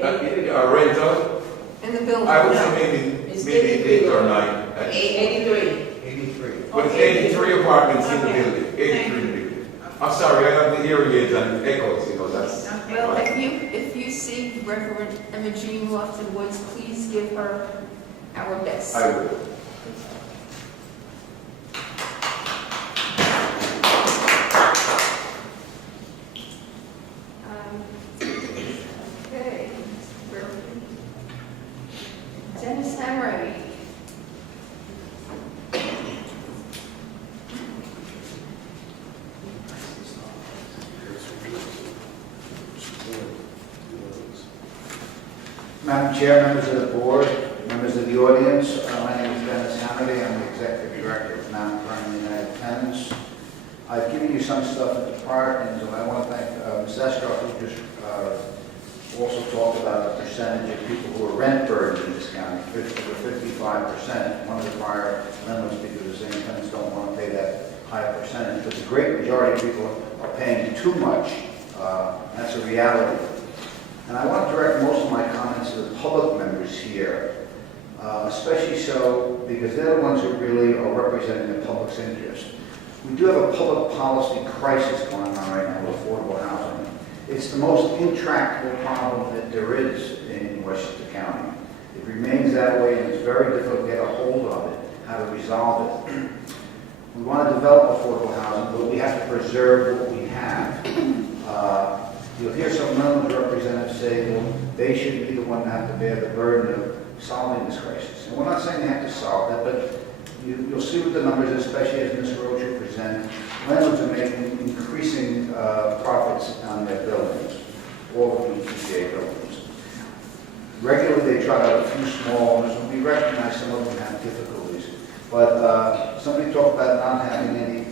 Rental? In the building? I would say maybe 8 or 9. 83. 83. But it's 83 apartments in the building, 83 in the building. I'm sorry, I have the hearing aids and it echoes, that's. Okay. Well, if you see Reverend Imogene Lofton Woods, please give her our best. I will. Okay. Dennis Hamray. Madam Chair, members of the board, members of the audience, my name is Dennis Hamady. I'm the Executive Director of Mount Vernon United Tenants. I've given you some stuff at the prior, and I want to thank Ms. Estroff, who just also talked about the percentage of people who are rent burdened in this county, 55%. One of the prior memos, because the same tenants don't want to pay that high percentage, but the great majority of people are paying too much. That's a reality. And I want to direct most of my comments to the public members here, especially so because they're the ones who really are representing the public's interest. We do have a public policy crisis going on right now with affordable housing. It's the most intractable problem that there is in Westchester County. It remains that way, and it's very difficult to get a hold of it, how to resolve it. We want to develop affordable housing, but we have to preserve what we have. You'll hear some landlord representatives say, well, they shouldn't be the one to have to bear the burden of solving this crisis. And we're not saying they have to solve that, but you'll see with the numbers, especially as Ms. Roach will present, landlords are making increasing profits on their buildings, all of the PCA buildings. Regularly, they trot out a few small owners, and we recognize some of them have difficulties. But somebody talked about not having any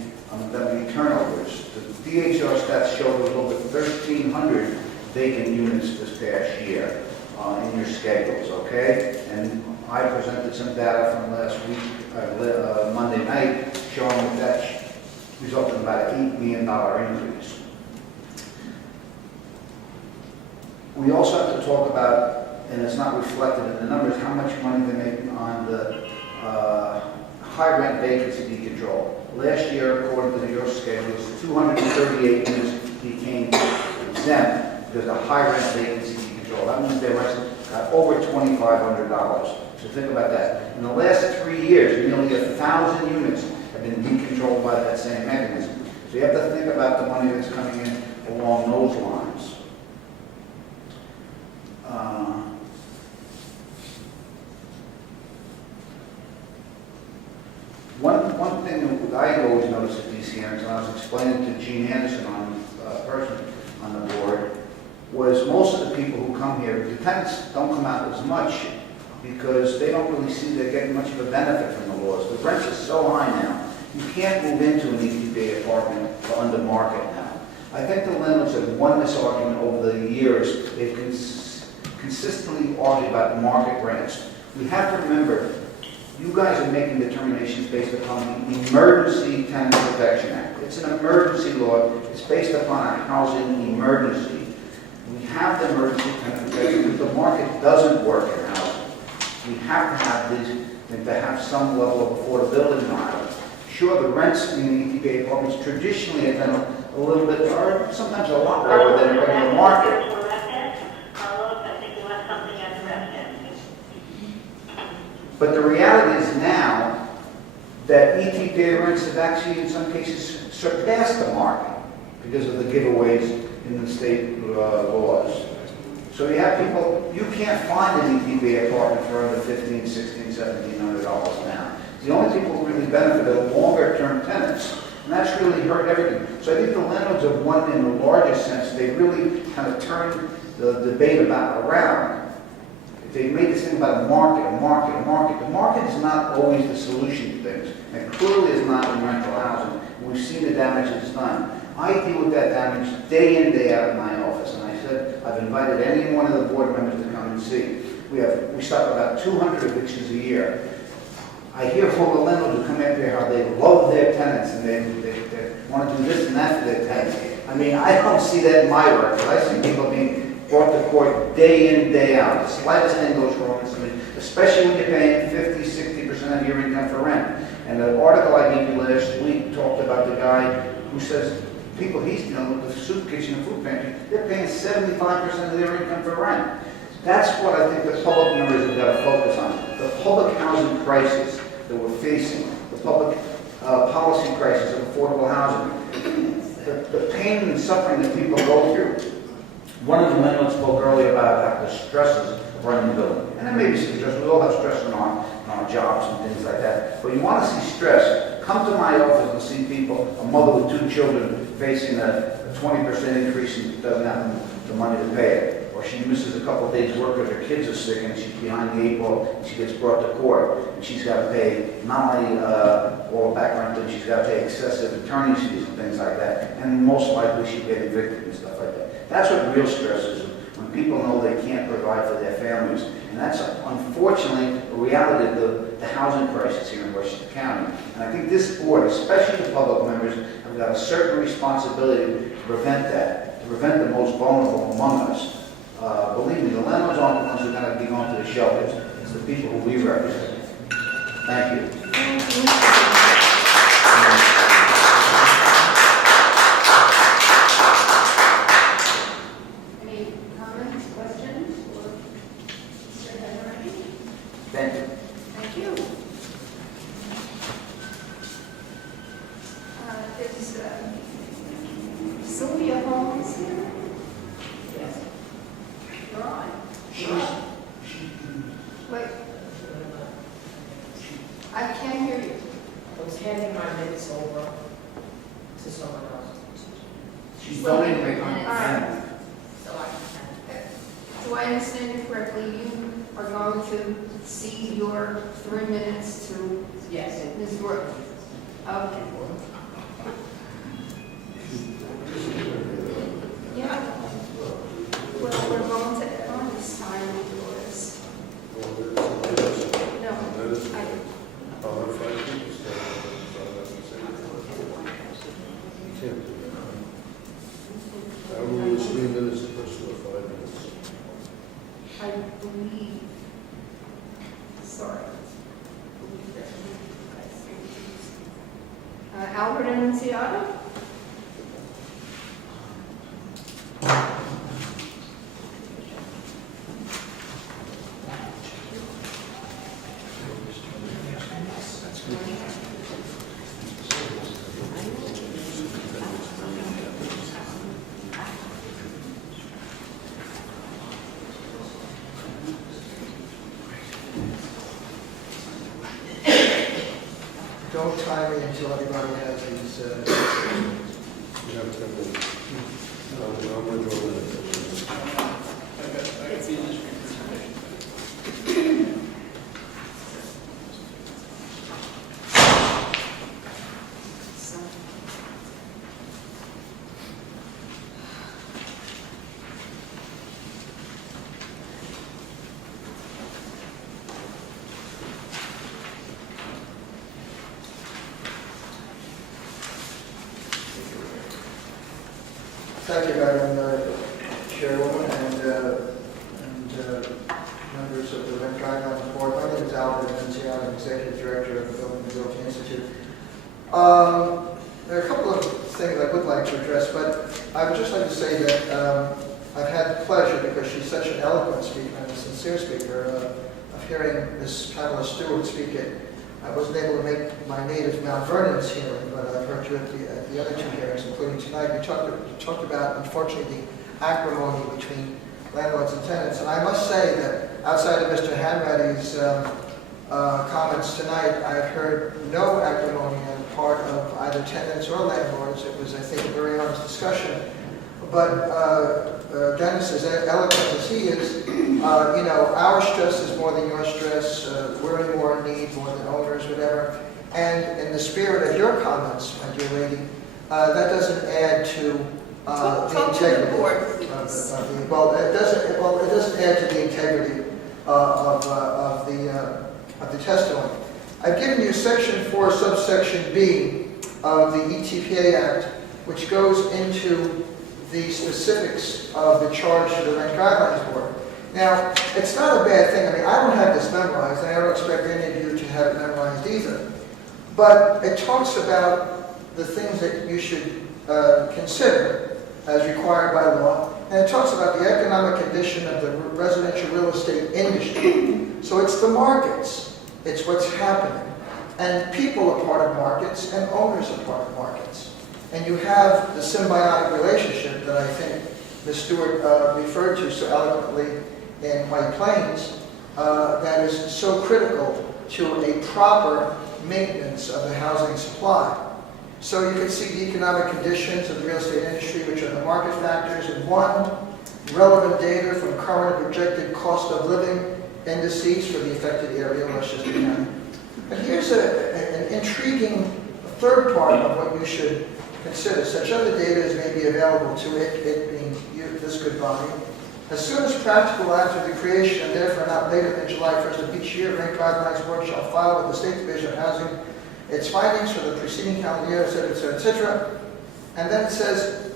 turnovers. The DHR stats show there was over 1,300 vacant units this past year in your schedules, okay? And I presented some data from last week, Monday night, showing that resulted in about an $8 million increase. We also have to talk about, and it's not reflected in the numbers, how much money they make on the high rent vacancy decontrol. Last year, according to your schedules, 238 units became exempt because of high rent vacancy decontrol. That means they got over $2,500. So think about that. In the last 3 years, nearly 1,000 units have been decontrolled by that same mechanism. So you have to think about the money that's coming in along those lines. One thing that I always noticed at these hearings, and I was explaining to Gene Anderson, person on the board, was most of the people who come here, the tenants don't come out as much because they don't really see they're getting much of a benefit from the laws. The rents are so high now, you can't move into an ETBA apartment for under market now. I think the landlords have won this argument over the years. They've consistently argued about market rents. We have to remember, you guys are making determinations based upon the Emergency Tenant Protection Act. It's an emergency law. It's based upon a housing emergency. We have the emergency tenant protection because the market doesn't work in housing. We have to have these, and to have some level of affordability in Ireland. Sure, the rents in the ETBA apartments traditionally have been a little bit, or sometimes a lot lower than a regular market. But the reality is now that ETBA rents have actually, in some cases, surpassed the market because of the giveaways in the state laws. So you have people, you can't find an ETBA apartment for under $1,500, $1,600, $1,700 now. The only people who really benefit are longer-term tenants, and that's really hurt everything. So I think the landlords have won in the largest sense. They really kind of turned the debate around. They made this thing about a market. The market is not always the solution to things, and clearly is not in rental housing. We've seen the damage it's done. I deal with that damage day in, day out in my office, and I said I've invited any one of the board members to come and see. We stop about 200 evictions a year. I hear from the landlords who come in here how they love their tenants and they want to do this and that for their tenants. I mean, I don't see that in my work, but I see people being brought to court day in, day out. The slightest thing goes wrong with somebody, especially when you're paying 50, 60% of your income for rent. And the article I gave you last week talked about the guy who says people he's dealing with, the soup kitchen and food pantry, they're paying 75% of their income for rent. That's what I think the public members have got to focus on. The public housing crisis that we're facing, the public policy crisis of affordable housing, the pain and suffering that people go through. One of the landlords spoke earlier about the stresses of running a building. And there may be some stress. We all have stress in our jobs and things like that. But you want to see stress, come to my office and see people, a mother with 2 children facing a 20% increase and doesn't have the money to pay it. Or she misses a couple of days' work because her kids are sick and she's behind the 8 ball and she gets brought to court. And she's got to pay not only all the back rent, but she's got to pay excessive attorney's fees and things like that. And most likely she'll get evicted and stuff like that. That's what real stress is, when people know they can't provide for their families. And that's, unfortunately, a reality of the housing crisis here in Washington County. And I think this board, especially the public members, have got a certain responsibility to prevent that, to prevent the most vulnerable among us. Believe me, the landlords aren't the ones who are going to be going to the shelters. It's the people who we represent. Thank you. Any comments, questions, or Mr. Henry? Thank you. Thank you. Is Sylvia Holmes here? Yes. You're on. Wait. I can't hear you. I was handing my minutes over to someone else. She's voting right on. All right. Do I understand you correctly? You are going to cede your 3 minutes to Yes. Ms. Brooke? Okay. Yeah. Albert Annunziata? Don't time me until everybody has these, You have 10 minutes. I'm withdrawing that. I can see in the screen presentation. thank you, Madam Chairwoman, and members of the Rent Guidelines Board. My name is Albert Annunziata. I'm Executive Director of the Building and Realty Institute. There are a couple of things I would like to address, but I would just like to say that I've had the pleasure, because she's such an eloquent speaker and a sincere speaker, of hearing Ms. Pamela Stewart speak it. I wasn't able to make my native Mount Vernon's hearing, but I've heard you at the other two hearings, including tonight. You talked about, unfortunately, the acrimony between landlords and tenants. And I must say that outside of Mr. Hanratty's comments tonight, I've heard no acrimony on the part of either tenants or landlords. It was, I think, a very honest discussion. But Dennis, as eloquent as he is, our stress is more than your stress. We're in more need, more than owners, whatever. And in the spirit of your comments, my dear lady, that doesn't add to the integrity it doesn't add to the integrity of the testimony. I've given you Section 4, subsection B of the ETPA Act, which goes into the specifics of the charge to the Rent Guidelines Board. Now, it's not a bad thing. I mean, I don't have this memorized, and I don't expect any of you to have it memorized either. But it talks about the things that you should consider as required by law, and it talks about the economic condition of the residential real estate industry. So it's the markets. It's what's happening. And people are part of markets, and owners are part of markets. And you have the symbiotic relationship that I think Ms. Stewart referred to so eloquently in White Plains that is so critical to a proper maintenance of the housing supply. So you can see the economic conditions of the real estate industry, which are the market factors, and one, relevant data from current and projected cost of living indices for the affected area, Westchester County. But here's an intriguing third part of what you should consider. Such other data as may be available to it being this good body. As soon as practical after the creation, and therefore not later than July 1st of each year, Rent Guidelines Board shall file with the State Division of Housing its findings for the preceding calendar year, etc., etc., etc. And then it says,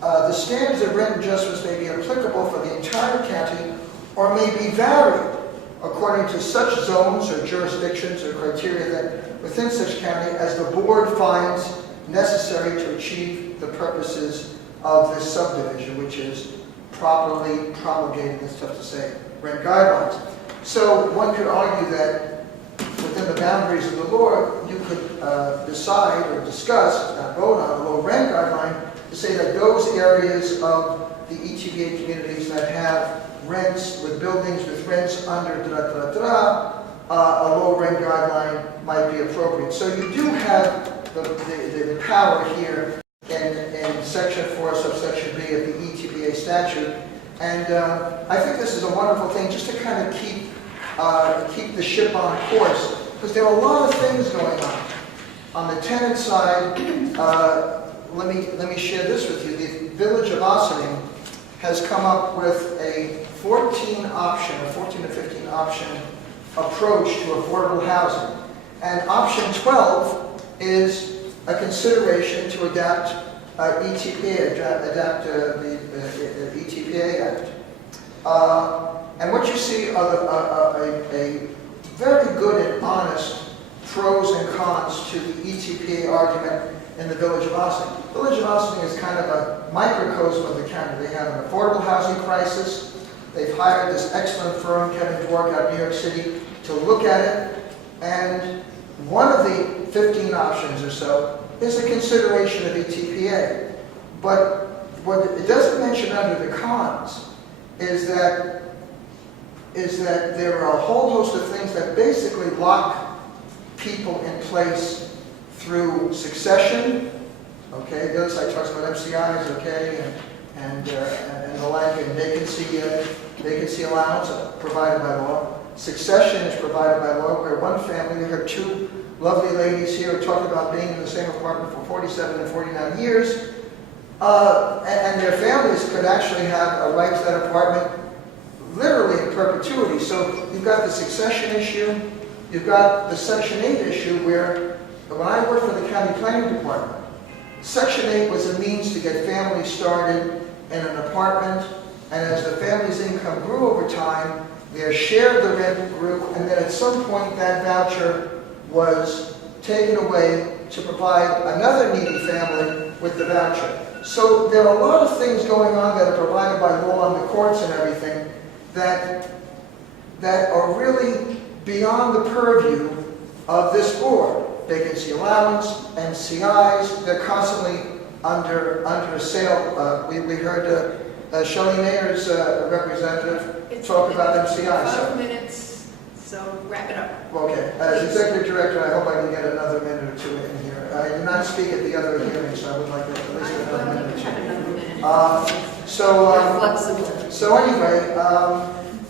the standards of rent adjustments may be applicable for the entire county or may be varied according to such zones or jurisdictions or criteria that within such county as the board finds necessary to achieve the purposes of this subdivision, which is properly promulgated, it's tough to say, rent guidelines. So one could argue that within the boundaries of the law, you could decide or discuss, not vote on, a low rent guideline to say that those areas of the ETBA communities that have rents with buildings with rents under a low rent guideline might be appropriate. So you do have the power here in Section 4, subsection B of the ETBA statute. And I think this is a wonderful thing just to kind of keep the ship on course, because there are a lot of things going on. On the tenant side, let me share this with you. The Village of Ossining has come up with a 14 to 15 option approach to affordable housing. And option 12 is a consideration to adapt ETPA, the ETPA Act. And what you see are a very good and honest pros and cons to the ETPA argument in the Village of Ossining. The Village of Ossining is kind of a microcosm of the county. They have an affordable housing crisis. They've hired this excellent firm, Kevin Dwork, out of New York City, to look at it. And one of the 15 options or so is a consideration of ETPA. But what it doesn't mention under the cons is that there are a whole host of things that basically lock people in place through succession. Okay, the other side talks about MCIs, okay, and the like, and vacancy allowance provided by law. Succession is provided by law, where one family, we heard two lovely ladies here talking about being in the same apartment for 47 and 49 years, and their families could actually have a right to that apartment literally in perpetuity. So you've got the succession issue, you've got the Section 8 issue, where when I worked for the county planning department, Section 8 was a means to get families started in an apartment, and as the family's income grew over time, their share of the rent grew, and then at some point that voucher was taken away to provide another needy family with the voucher. So there are a lot of things going on that are provided by law in the courts and everything that are really beyond the purview of this board. Vacancy allowance, MCIs, they're constantly under sale. We heard Shelley Mayer's representative talk about MCIs. 5 minutes, so wrap it up. Okay, as executive director, I hope I can get another minute or two in here. I did not speak at the other hearing, so I would like to at least get another minute or two. So anyway,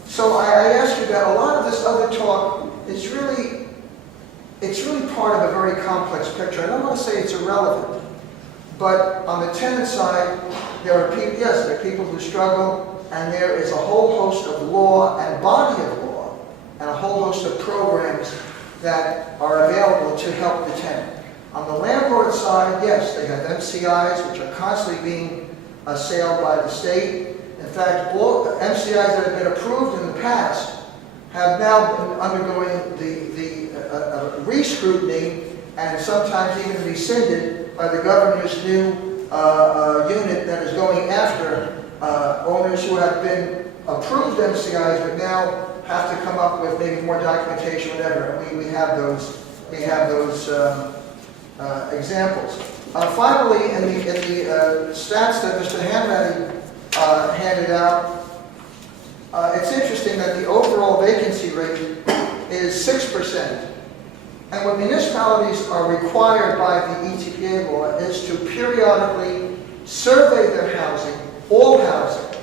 so I ask you that a lot of this other talk is really, it's really part of a very complex picture. I don't want to say it's irrelevant, but on the tenant side, there are people, yes, there are people who struggle, and there is a whole host of law and body of law, and a whole host of programs that are available to help the tenant. On the landlord side, yes, they have MCIs, which are constantly being assailed by the state. In fact, all MCIs that have been approved in the past have now been undergoing the re-scrutiny and sometimes even rescinded by the governor's new unit that is going after owners who have been approved MCIs but now have to come up with maybe more documentation, whatever. And we have those examples. Finally, in the stats that Mr. Hanratty handed out, it's interesting that the overall vacancy rate is 6%. And what municipalities are required by the ETPA law is to periodically survey their housing, all housing,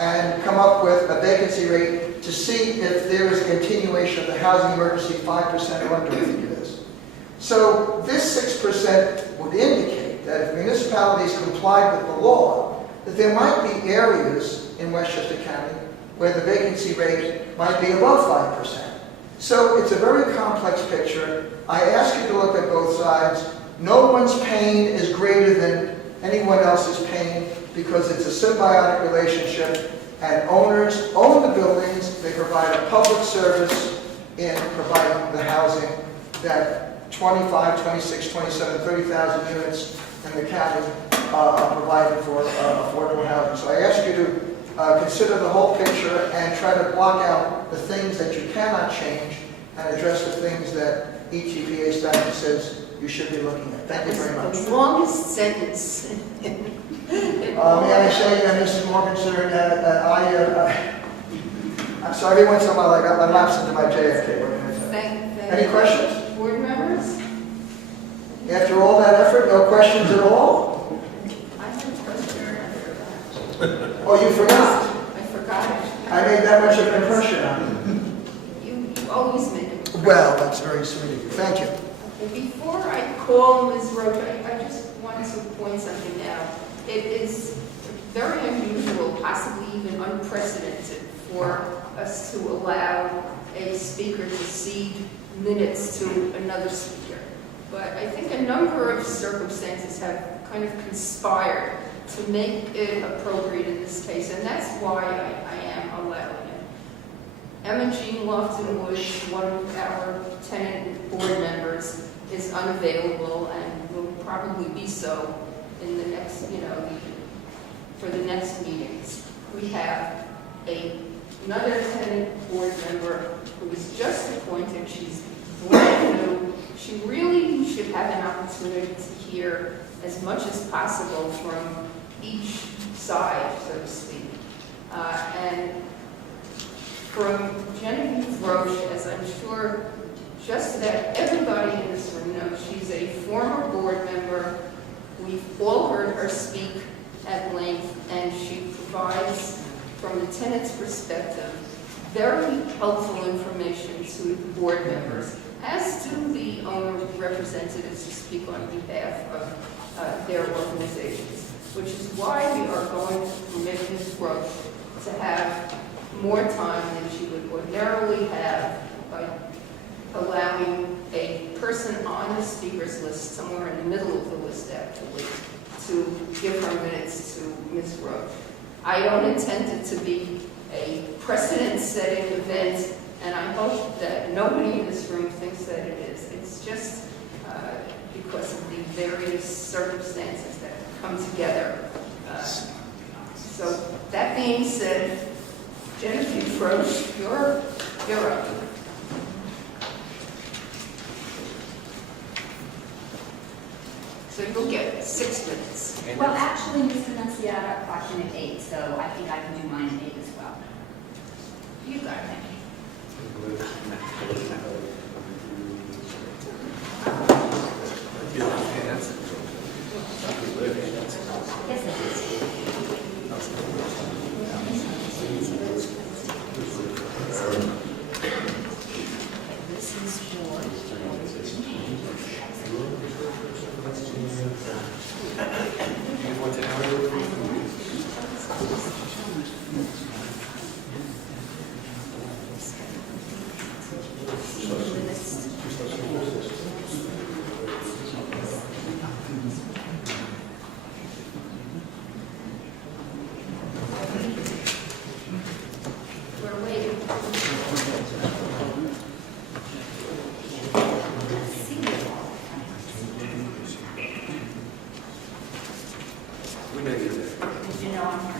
and come up with a vacancy rate to see if there is a continuation of the housing emergency 5% or under, I think it is. So this 6% would indicate that if municipalities complied with the law, that there might be areas in Westchester County where the vacancy rate might be above 5%. So it's a very complex picture. I ask you to look at both sides. No one's pain is greater than anyone else's pain because it's a symbiotic relationship, and owners own the buildings. They provide a public service in providing the housing that 25, 26, 27, 30,000 units in the county are provided for affordable housing. So I ask you to consider the whole picture and try to block out the things that you cannot change and address the things that ETPA statute says you should be looking at. Thank you very much. The longest sentence. May I say, Mrs. Morgenstern, I'm sorry, every once in a while I lapse into my JFK. Any questions? Board members? After all that effort, no questions at all? I have a question. Oh, you forgot? I forgot it. I made that much of an impression on You always make it. you. Well, that's very sweet of you. Thank you. Okay, before I call Ms. Roach, I just want to point something out. It is very unusual, possibly even unprecedented, for us to allow a speaker to cede minutes to another speaker. But I think a number of circumstances have kind of conspired to make it appropriate in this case, and that's why I am allowing it. Emma Jean Lofton was one of our tenant board members unavailable and will probably be so in the next, for the next meetings. We have another tenant board member who was just appointed. She's brand new. She really should have an opportunity to hear as much as possible from each side, so to speak. And from Genevieve Roche, as I'm sure just about everybody in this room knows, she's a former board member. We've all heard her speak at length, and she provides, from the tenant's perspective, very helpful information to the board members, as do the owner representatives who speak on behalf of their organizations, which is why we are going to permit Ms. Roche to have more time than she would ordinarily have by allowing a person on the speaker's list, somewhere in the middle of the list actually, to give her minutes to Ms. Roche. I don't intend it to be a precedent-setting event, and I hope that nobody in this room thinks that it is. It's just because of the various circumstances that come together. So that being said, Genevieve Roche, you're up. So you'll get 6 minutes. Well, actually, Ms. Annunziata clocked in at 8, so I think I can do mine at 8 as well. You got it. Yes, it is. This is for... We're waiting. We're gonna get there. Did you know I'm here?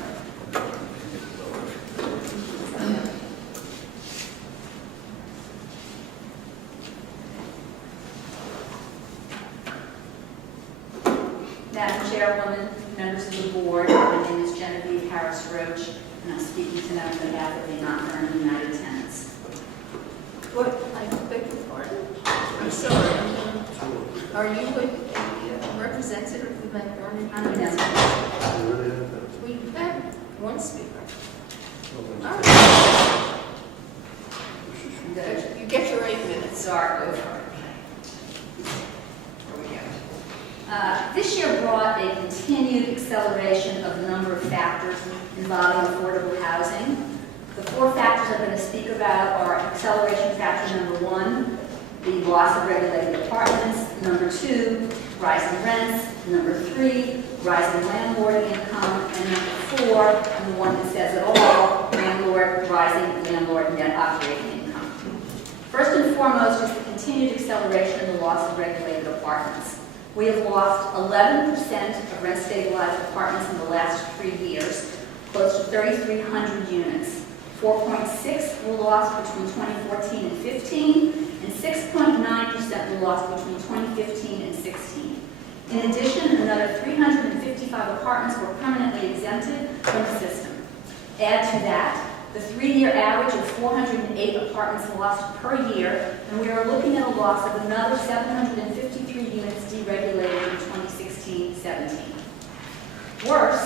Madam Chairwoman, members of the board, my name is Genevieve Harris Roach, and I'm speaking tonight on behalf of the Mount Vernon United Tenants. What? I beg your pardon? I'm sorry. Are you a representative of the Mount Vernon? I'm a member. We have one speaker. All right. You get your 8 minutes. Sorry, go for it. This year brought a continued acceleration of the number of factors involving affordable housing. The 4 factors I'm going to speak about are acceleration factor number 1, the loss of regulated apartments, number 2, rising rents, number 3, rising landlord income, and number 4, and the one that says it all, rising landlord net operating income. First and foremost is the continued acceleration in the loss of regulated apartments. We have lost 11% of rent-stabilized apartments in the last 3 years, close to 3,300 units. 4.6 were lost between 2014 and 15, and 6.9% were lost between 2015 and 16. In addition, another 355 apartments were permanently exempted from the system. Add to that the 3-year average of 408 apartments lost per year, and we are looking at a loss of another 753 units deregulated in 2016-17. Worse,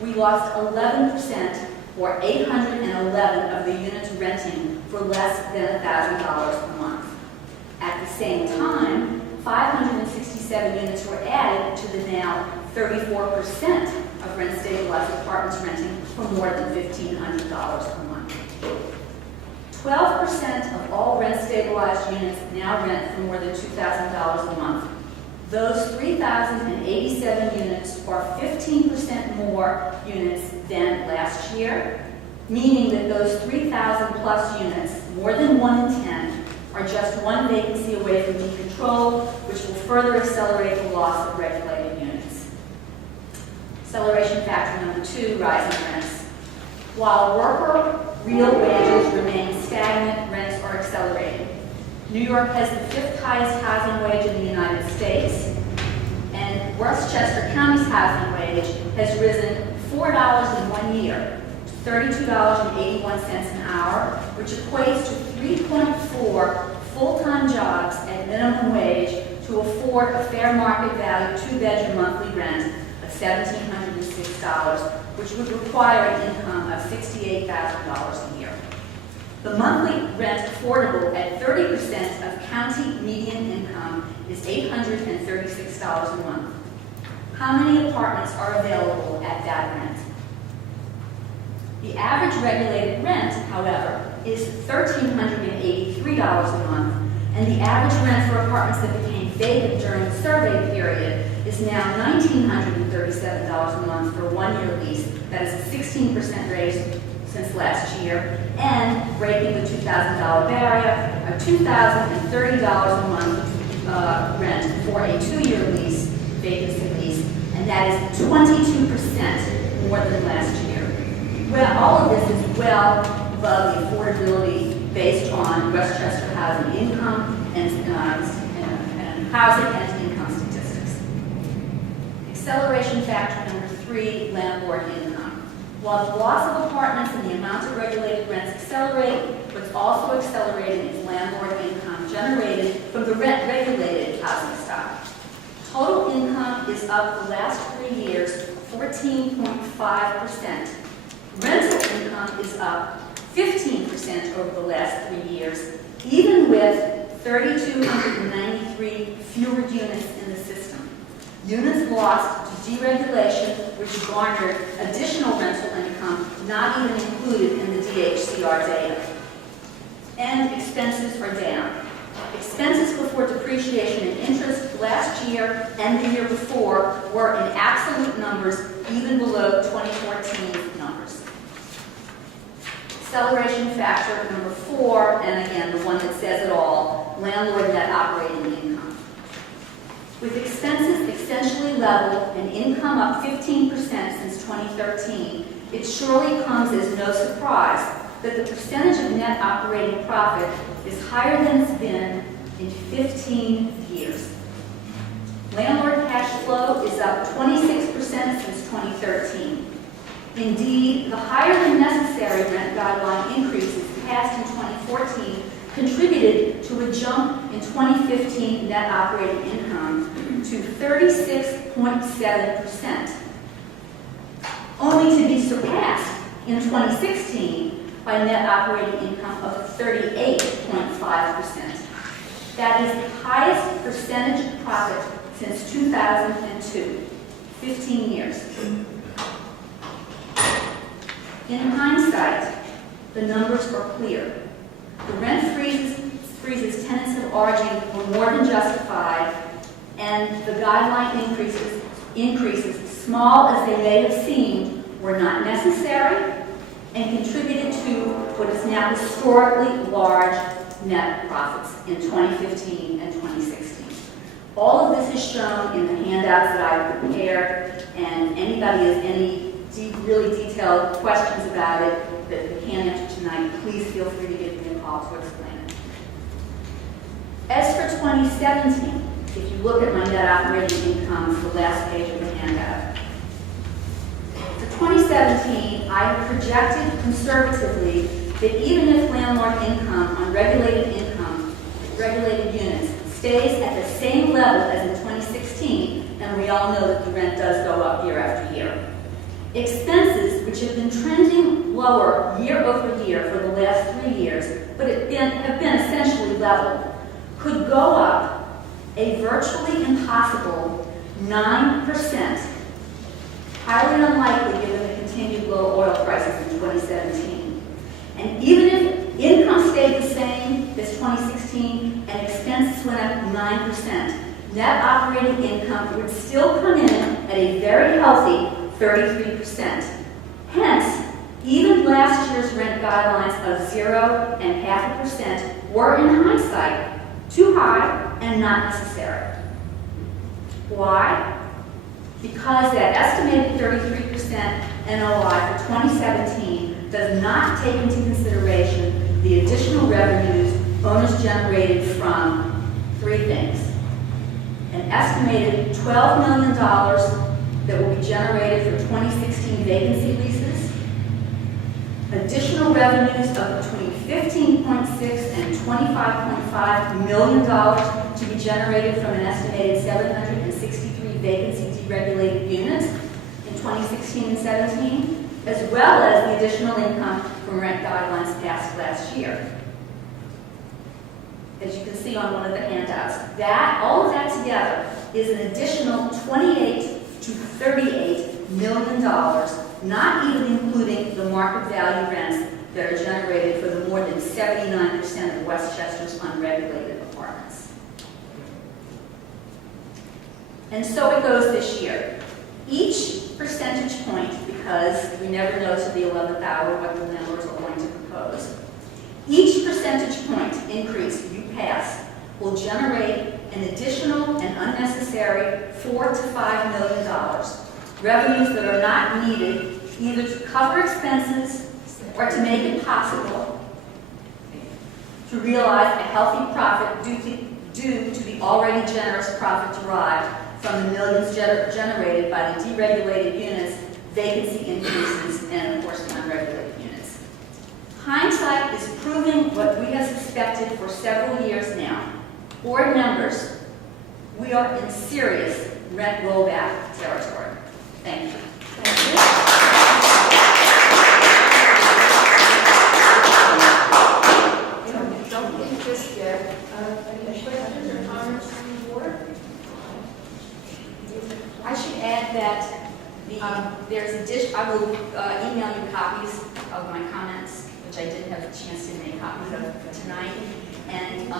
we lost 11%, or 811 of the units renting for less than $1,000 a month. At the same time, 567 units were added to the now 34% of rent-stabilized apartments renting for more than $1,500 a month. 12% of all rent-stabilized units now rent for more than $2,000 a month. Those 3,087 units are 15% more units than last year, meaning that those 3,000 plus units, more than 1 in 10, are just one vacancy away from being controlled, which will further accelerate the loss of regulated units. Acceleration factor number 2, rising rents. While worker real wages remain stagnant, rents are accelerating. New York has the 5th highest housing wage in the United States, and Westchester County's housing wage has risen $4 in 1 year to $32.81 an hour, which equates to 3.4 full-time jobs at minimum wage to afford a fair market value 2-bedroom monthly rent of $1,706, which would require an income of $68,000 a year. The monthly rent affordable at 30% of county median income is $836 a month. How many apartments are available at that rent? The average regulated rent, however, is $1,383 a month, and the average rent for apartments that became vacant during the survey period is now $1,937 a month for a 1-year lease. That is a 16% raise since last year, and breaking the $2,000 barrier, a $2,030 a month rent for a 2-year lease, vacancy lease, and that is 22% more than last year. Well, all of this is well above the affordability based on Westchester housing income and housing and income statistics. Acceleration factor number 3, landlord income. While the loss of apartments and the amount of regulated rents accelerate, what's also accelerating is landlord income generated from the rent-regulated housing stock. Total income is up the last 3 years 14.5%. Rental income is up 15% over the last 3 years, even with 3,293 fewer units in the system. Units lost to deregulation, which garnered additional rental income, not even included in the DHCR data. And expenses are down. Expenses before depreciation and interest last year and the year before were in absolute numbers even below 2014 numbers. Acceleration factor number 4, and again, the one that says it all, landlord net operating income. With expenses essentially level and income up 15% since 2013, it surely comes as no surprise that the percentage of net operating profit is higher than it's been in 15 years. Landlord cash flow is up 26% since 2013. Indeed, the higher than necessary rent guideline increases passed in 2014 contributed to a jump in 2015 net operating income to 36.7%, only to be surpassed in 2016 by net operating income of 38.5%. That is the highest percentage of profit since 2002, 15 years. In hindsight, the numbers are clear. The rent freezes tenants have argued were more than justified, and the guideline increases, small as they may have seemed, were not necessary and contributed to what is now historically large net profits in 2015 and 2016. All of this is shown in the handouts that I've prepared, and anybody has any really detailed questions about it that we can't answer tonight, please feel free to give me a call to explain it. As for 2017, if you look at my net operating income, it's the last page of the handout. For 2017, I have projected conservatively that even if landlord income on regulated units stays at the same level as in 2016, and we all know that the rent does go up year after year, expenses, which have been trending lower year over year for the last 3 years, but have been essentially level, could go up a virtually impossible 9%, highly unlikely given the continued low oil prices in 2017. And even if income stayed the same as 2016 and expenses went up 9%, net operating income would still come in at a very healthy 33%. Hence, even last year's rent guidelines of 0% and 0.5% were, in hindsight, too high and not necessary. Why? Because that estimated 33% NOI for 2017 does not take into consideration the additional revenues owners generated from three things. An estimated $12 million that will be generated for 2016 vacancy leases, additional revenues of between $15.6 and $25.5 million to be generated from an estimated 763 vacancy deregulated units in 2016 and 17, as well as the additional income from rent guidelines passed last year. As you can see on one of the handouts, all of that together is an additional $28 to $38 million, not even including the market value rents that are generated for the more than 79% of Westchester's unregulated apartments. And so it goes this year. Each percentage point, because we never know to the 11th hour what the landlords are going to propose, each percentage point increase you pass will generate an additional and unnecessary $4 to $5 million, revenues that are not needed either to cover expenses or to make it possible to realize a healthy profit due to the already generous profit derived from the millions generated by the deregulated units, vacancy increases, and of course the unregulated units. Hindsight is proving what we have suspected for several years now. Board members, we are in serious rent rollback territory. Thank you. Don't leave just yet. Any questions or comments from the board? I should add that I will email you copies of my comments, which I didn't have a chance to make copies of tonight. And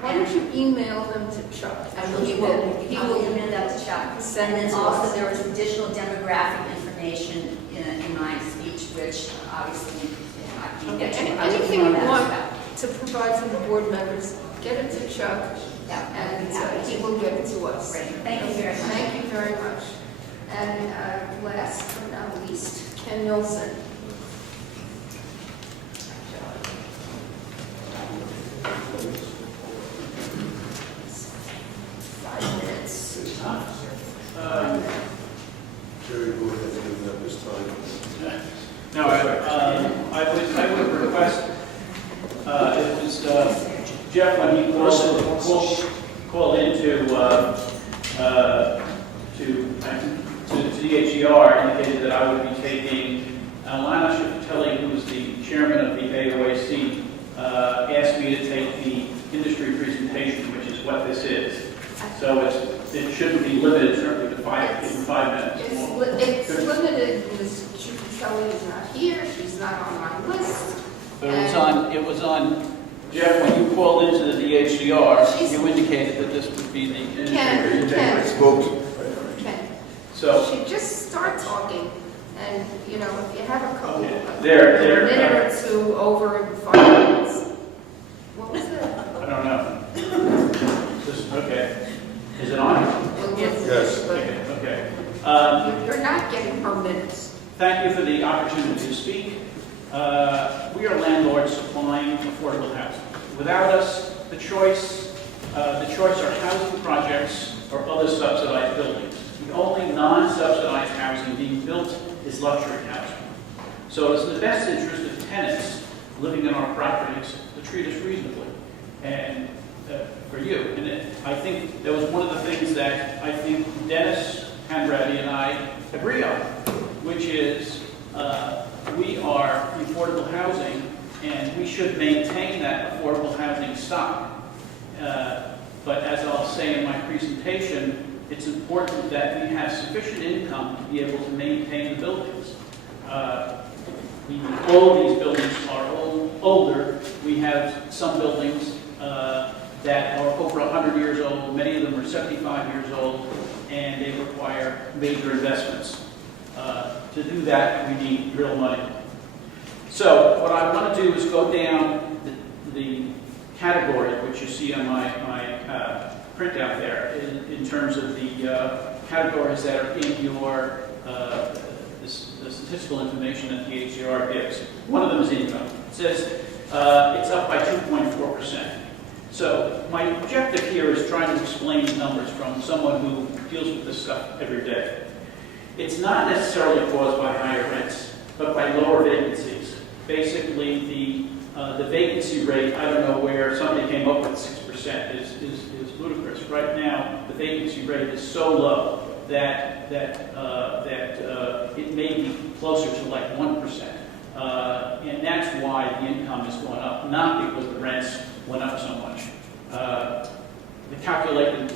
why don't you email them to Chuck? He will email that to Chuck. And then also there was additional demographic information in my speech, which obviously I can get to. Anything you want to provide for the board members, get it to Chuck, and he will get it to us. Great. Thank you very much. Thank you very much. And last but not least, Ken Nilsson. Jerry, go ahead and give them this time. No, I would request, it was Jeff, when he called into DHER, indicated that I would be taking, Lana Shifatelli, who is the chairman of the AOAC, asked me to take the industry presentation, which is what this is. So it shouldn't be limited certainly to 5 minutes. It's limited. Ms. Shifatelli is not here. She's not on my list. But it was on, Jeff, when you called into the DHCR, you indicated that this would be the industry presentation. So she just start talking, and you know, if you have a couple, a minute or two over in 5 minutes. What was that? I don't know. Okay. Is it on? Yes. Okay. You're not getting her minutes. Thank you for the opportunity to speak. We are landlords supplying affordable housing. Without us, the choice are housing projects or other subsidized buildings. The only non-subsidized housing being built is luxury housing. So it's in the best interest of tenants living in our properties to treat us reasonably and for you. And I think that was one of the things that I think Dennis Hanratty and I agree on, which is we are affordable housing and we should maintain that affordable housing stock. But as I'll say in my presentation, it's important that we have sufficient income to be able to maintain the buildings. All of these buildings are older. We have some buildings that are over 100 years old. Many of them are 75 years old, and they require major investments. To do that, we need real money. So what I want to do is go down the category, which you see on my printout there in terms of the categories that are in your the statistical information that the HCR gives. One of them is income. It says it's up by 2.4%. So my objective here is trying to explain the numbers from someone who deals with this stuff every day. It's not necessarily caused by higher rents, but by lower vacancies. Basically, the vacancy rate, I don't know where somebody came up with 6%, is ludicrous. Right now, the vacancy rate is so low that it may be closer to like 1%. And that's why the income is going up, not because the rents went up so much. The calculation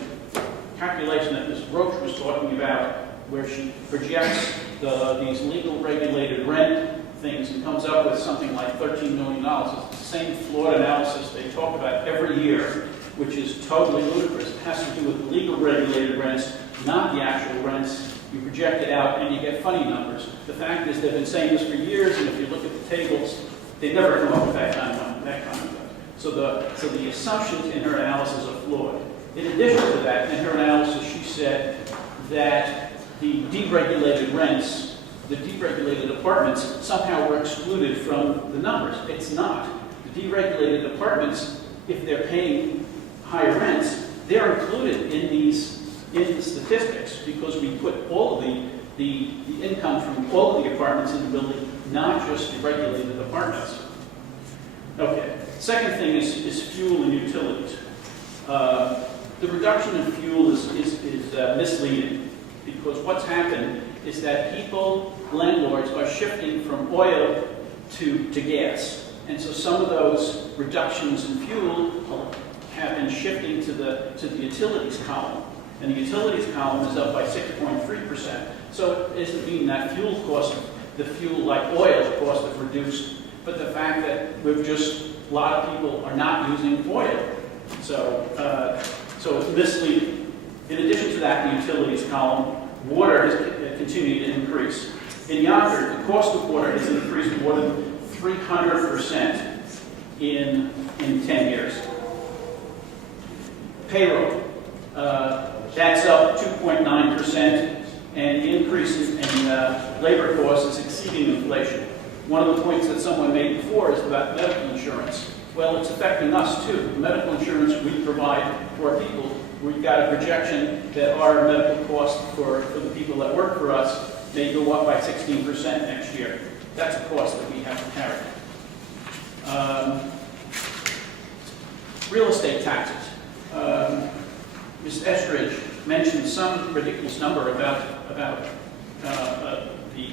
that Ms. Roach was talking about, where she projects these legal regulated rent things and comes up with something like $13 million. It's the same flawed analysis they talk about every year, which is totally ludicrous. It has to do with legal regulated rents, not the actual rents. You project it out and you get funny numbers. The fact is they've been saying this for years, and if you look at the tables, they never come up with that kind of number. So the assumptions in her analysis are flawed. In addition to that, in her analysis, she said that the deregulated rents, the deregulated apartments, somehow were excluded from the numbers. It's not. The deregulated apartments, if they're paying higher rents, they're included in the statistics because we put all of the income from all of the apartments in the building, not just the regulated apartments. Okay. Second thing is fuel and utilities. The reduction in fuel is misleading because what's happened is that landlords are shifting from oil to gas. And so some of those reductions in fuel have been shifting to the utilities column. And the utilities column is up by 6.3%. So it doesn't mean that fuel cost, the fuel like oil cost have reduced, but the fact that a lot of people are not using oil. So it's misleading. In addition to that, the utilities column, water has continued to increase. In Yonkers, the cost of water has increased more than 300% in 10 years. Payroll, that's up 2.9%, and the increase in labor costs is exceeding inflation. One of the points that someone made before is about medical insurance. Well, it's affecting us too. The medical insurance we provide for our people, we've got a projection that our medical costs for the people that work for us may go up by 16% next year. That's a cost that we have to carry. Real estate taxes. Ms. Estridge mentioned some ridiculous number about the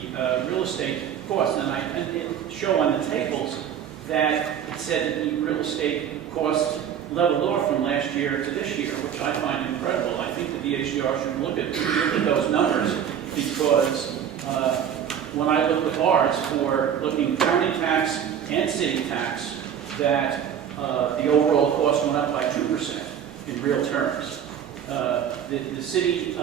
real estate costs, and it show on the tables that it said that the real estate costs leveled off from last year to this year, which I find incredible. I think the DHCR should look at those numbers because when I look at ours for looking county tax and city tax, that the overall cost went up by 2% in real terms. The city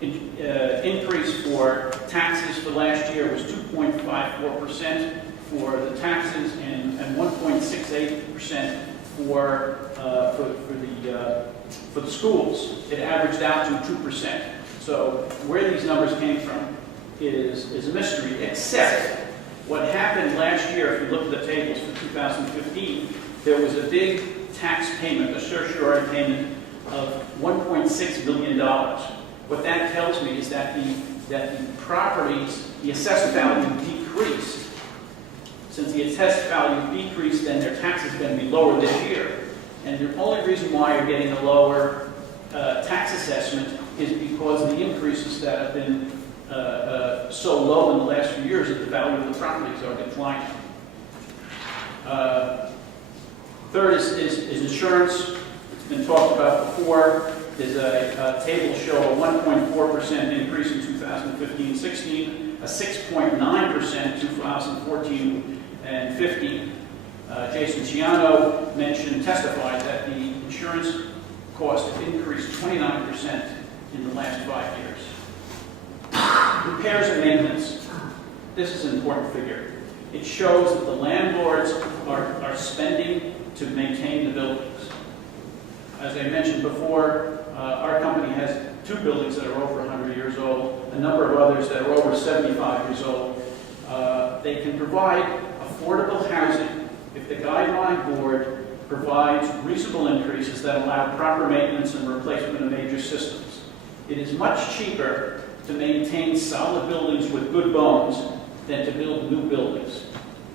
increase for taxes for last year was 2.54% for the taxes and 1.68% for the schools. It averaged out to 2%. So where these numbers came from is a mystery, except what happened last year. If you look at the tables for 2015, there was a big tax payment, a certiorari payment of $1.6 billion. What that tells me is that the properties, the assessed value decreased. Since the assessed value decreased, then their tax is going to be lower this year. And the only reason why you're getting a lower tax assessment is because of the increases that have been so low in the last few years that the value of the properties are declining. Third is insurance. It's been talked about before. There's a table show a 1.4% increase in 2015-16, a 6.9% in 2014 and 15. Jason Ciano testified that the insurance costs have increased 29% in the last 5 years. Repairs and maintenance. This is an important figure. It shows that the landlords are spending to maintain the buildings. As I mentioned before, our company has 2 buildings that are over 100 years old, a number of others that are over 75 years old. They can provide affordable housing if the guideline board provides reasonable increases that allow proper maintenance and replacement of major systems. It is much cheaper to maintain solid buildings with good bones than to build new buildings.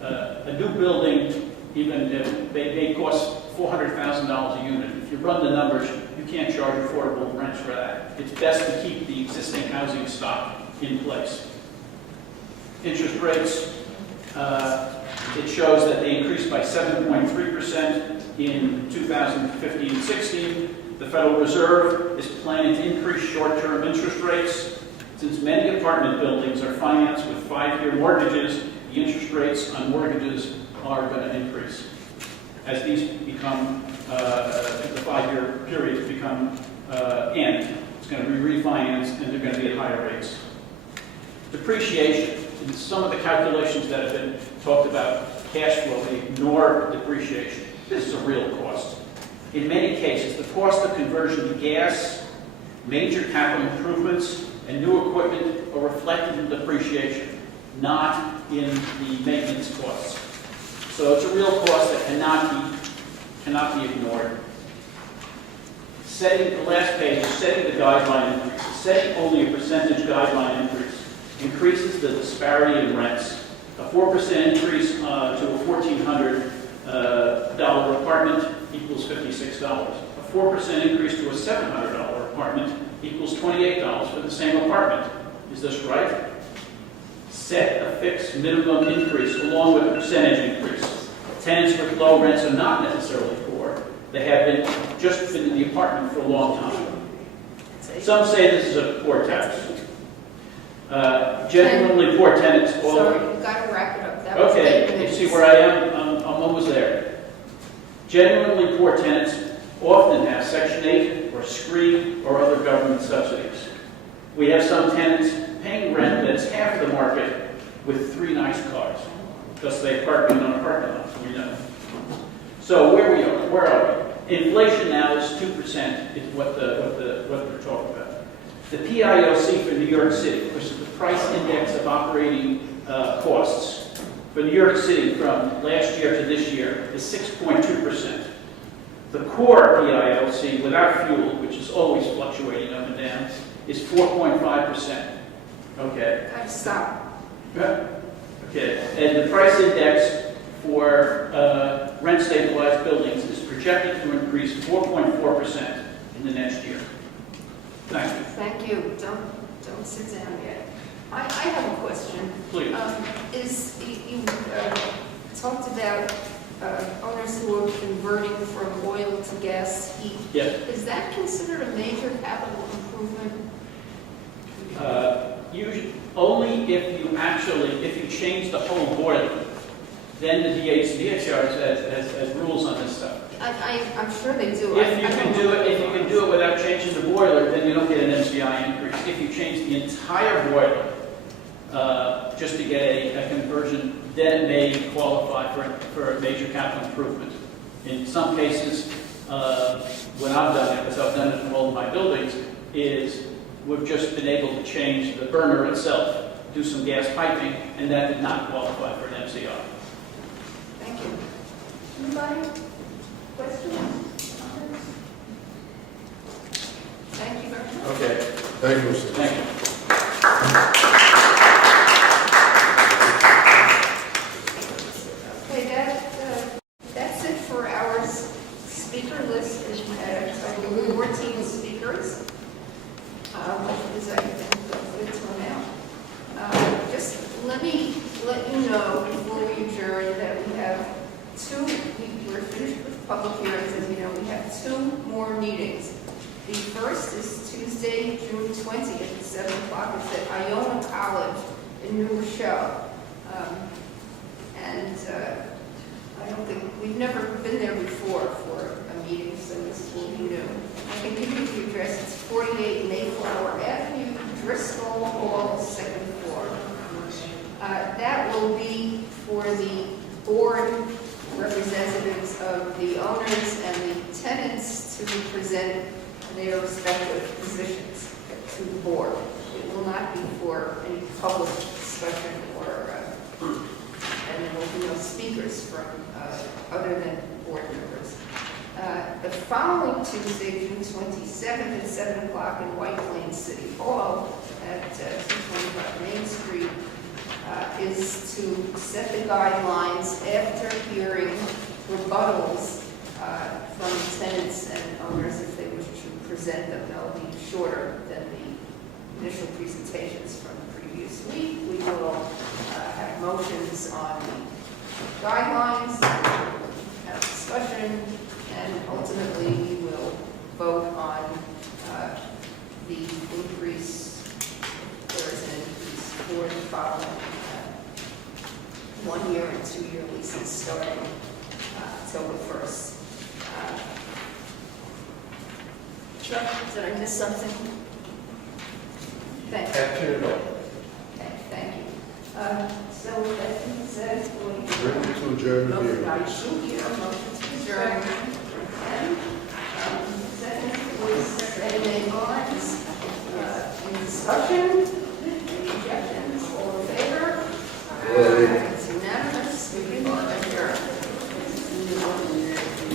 A new building, even if they may cost $400,000 a unit. If you run the numbers, you can't charge affordable rents for that. It's best to keep the existing housing stock in place. Interest rates, it shows that they increased by 7.3% in 2015-16. The Federal Reserve is planning to increase short-term interest rates. Since many apartment buildings are financed with 5-year mortgages, the interest rates on mortgages are going to increase. As these become, the 5-year periods become end, it's going to be refinanced and they're going to be at higher rates. Depreciation. In some of the calculations that have been talked about, cash flow, they ignore depreciation. This is a real cost. In many cases, the cost of conversion to gas, major capital improvements, and new equipment are reflected in depreciation, not in the maintenance costs. So it's a real cost that cannot be ignored. Setting, the last page is setting the guideline increase. Setting only a percentage guideline increase increases the disparity in rents. A 4% increase to a $1,400 apartment equals $56. A 4% increase to a $700 apartment equals $28 for the same apartment. Is this right? Set a fixed minimum increase along with a percentage increase. Tenants with low rents are not necessarily poor. They have just been in the apartment for a long time. Some say this is a poor tax. Genuinely poor tenants. Sorry, you've got to wrap it up. That was Okay, 8 you minutes. see where I am? I'm almost there. Genuinely poor tenants often have Section 8 or SCREE or other government subsidies. We have some tenants paying rent that's half the market with 3 nice cars because they park in on a parking lot, we know. So where are we? Inflation now is 2% is what they're talking about. The PIOC for New York City, which is the price index of operating costs for New York City from last year to this year, is 6.2%. The core PIOC without fuel, which is always fluctuating up and down, is 4.5%. Okay. Got to stop. Yeah. Okay. And the price index for rent stabilized buildings is projected to increase 4.4% in the next year. Thank you. Thank you. Don't sit down yet. I have a question. Please. You talked about owners who are converting from oil to gas heat. Yes. Is that considered a major capital improvement? Usually, only if you change the whole boiler, then the DHR has rules on this stuff. I'm sure they do. If you can do it without changing the boiler, then you don't get an MCI increase. If you change the entire boiler just to get a conversion, then it may qualify for a major capital improvement. In some cases, when I've done it, because I've done it in all of my buildings, is we've just been able to change the burner itself, do some gas piping, and that did not qualify for an MCI. Thank you. Anybody? Questions? Comments? Thank you very much. Okay. Thank you, Mr. Thank you. Okay, that's it for our speaker list. We had 14 speakers. Is that a good turnout? Just let you know before we adjourn that we have we're finished with public hearings, as you know. We have 2 more meetings. The first is Tuesday, June 20th at 7 o'clock. It's at Iona College in New Rochelle. I don't think, we've never been there before for a meeting, so this will be new. I can give you the address. It's 48 Mayflower Avenue, Driscoll Hall, 2nd floor. That will be for the board representatives of the owners and the tenants to present their respective positions to the board. It will not be for any public discussion and there will be no speakers from other than board members. The following Tuesday, June 27th at 7 o'clock in White Plains City Hall at 225 Main Street is to set the guidelines after hearing rebuttals from tenants and owners if they wish to present them. They'll be shorter than the initial presentations from the previous week. We will have motions on the guidelines, have discussion, and ultimately we will vote on the increase, there is an increase for the following 1 year and 2 year leases starting October 1st. Chuck, did I miss something? Thank you. Okay, thank you. So that being said, Ready to adjourn the meeting. motion to adjourn. And, second was Eddie Barnes. In discussion,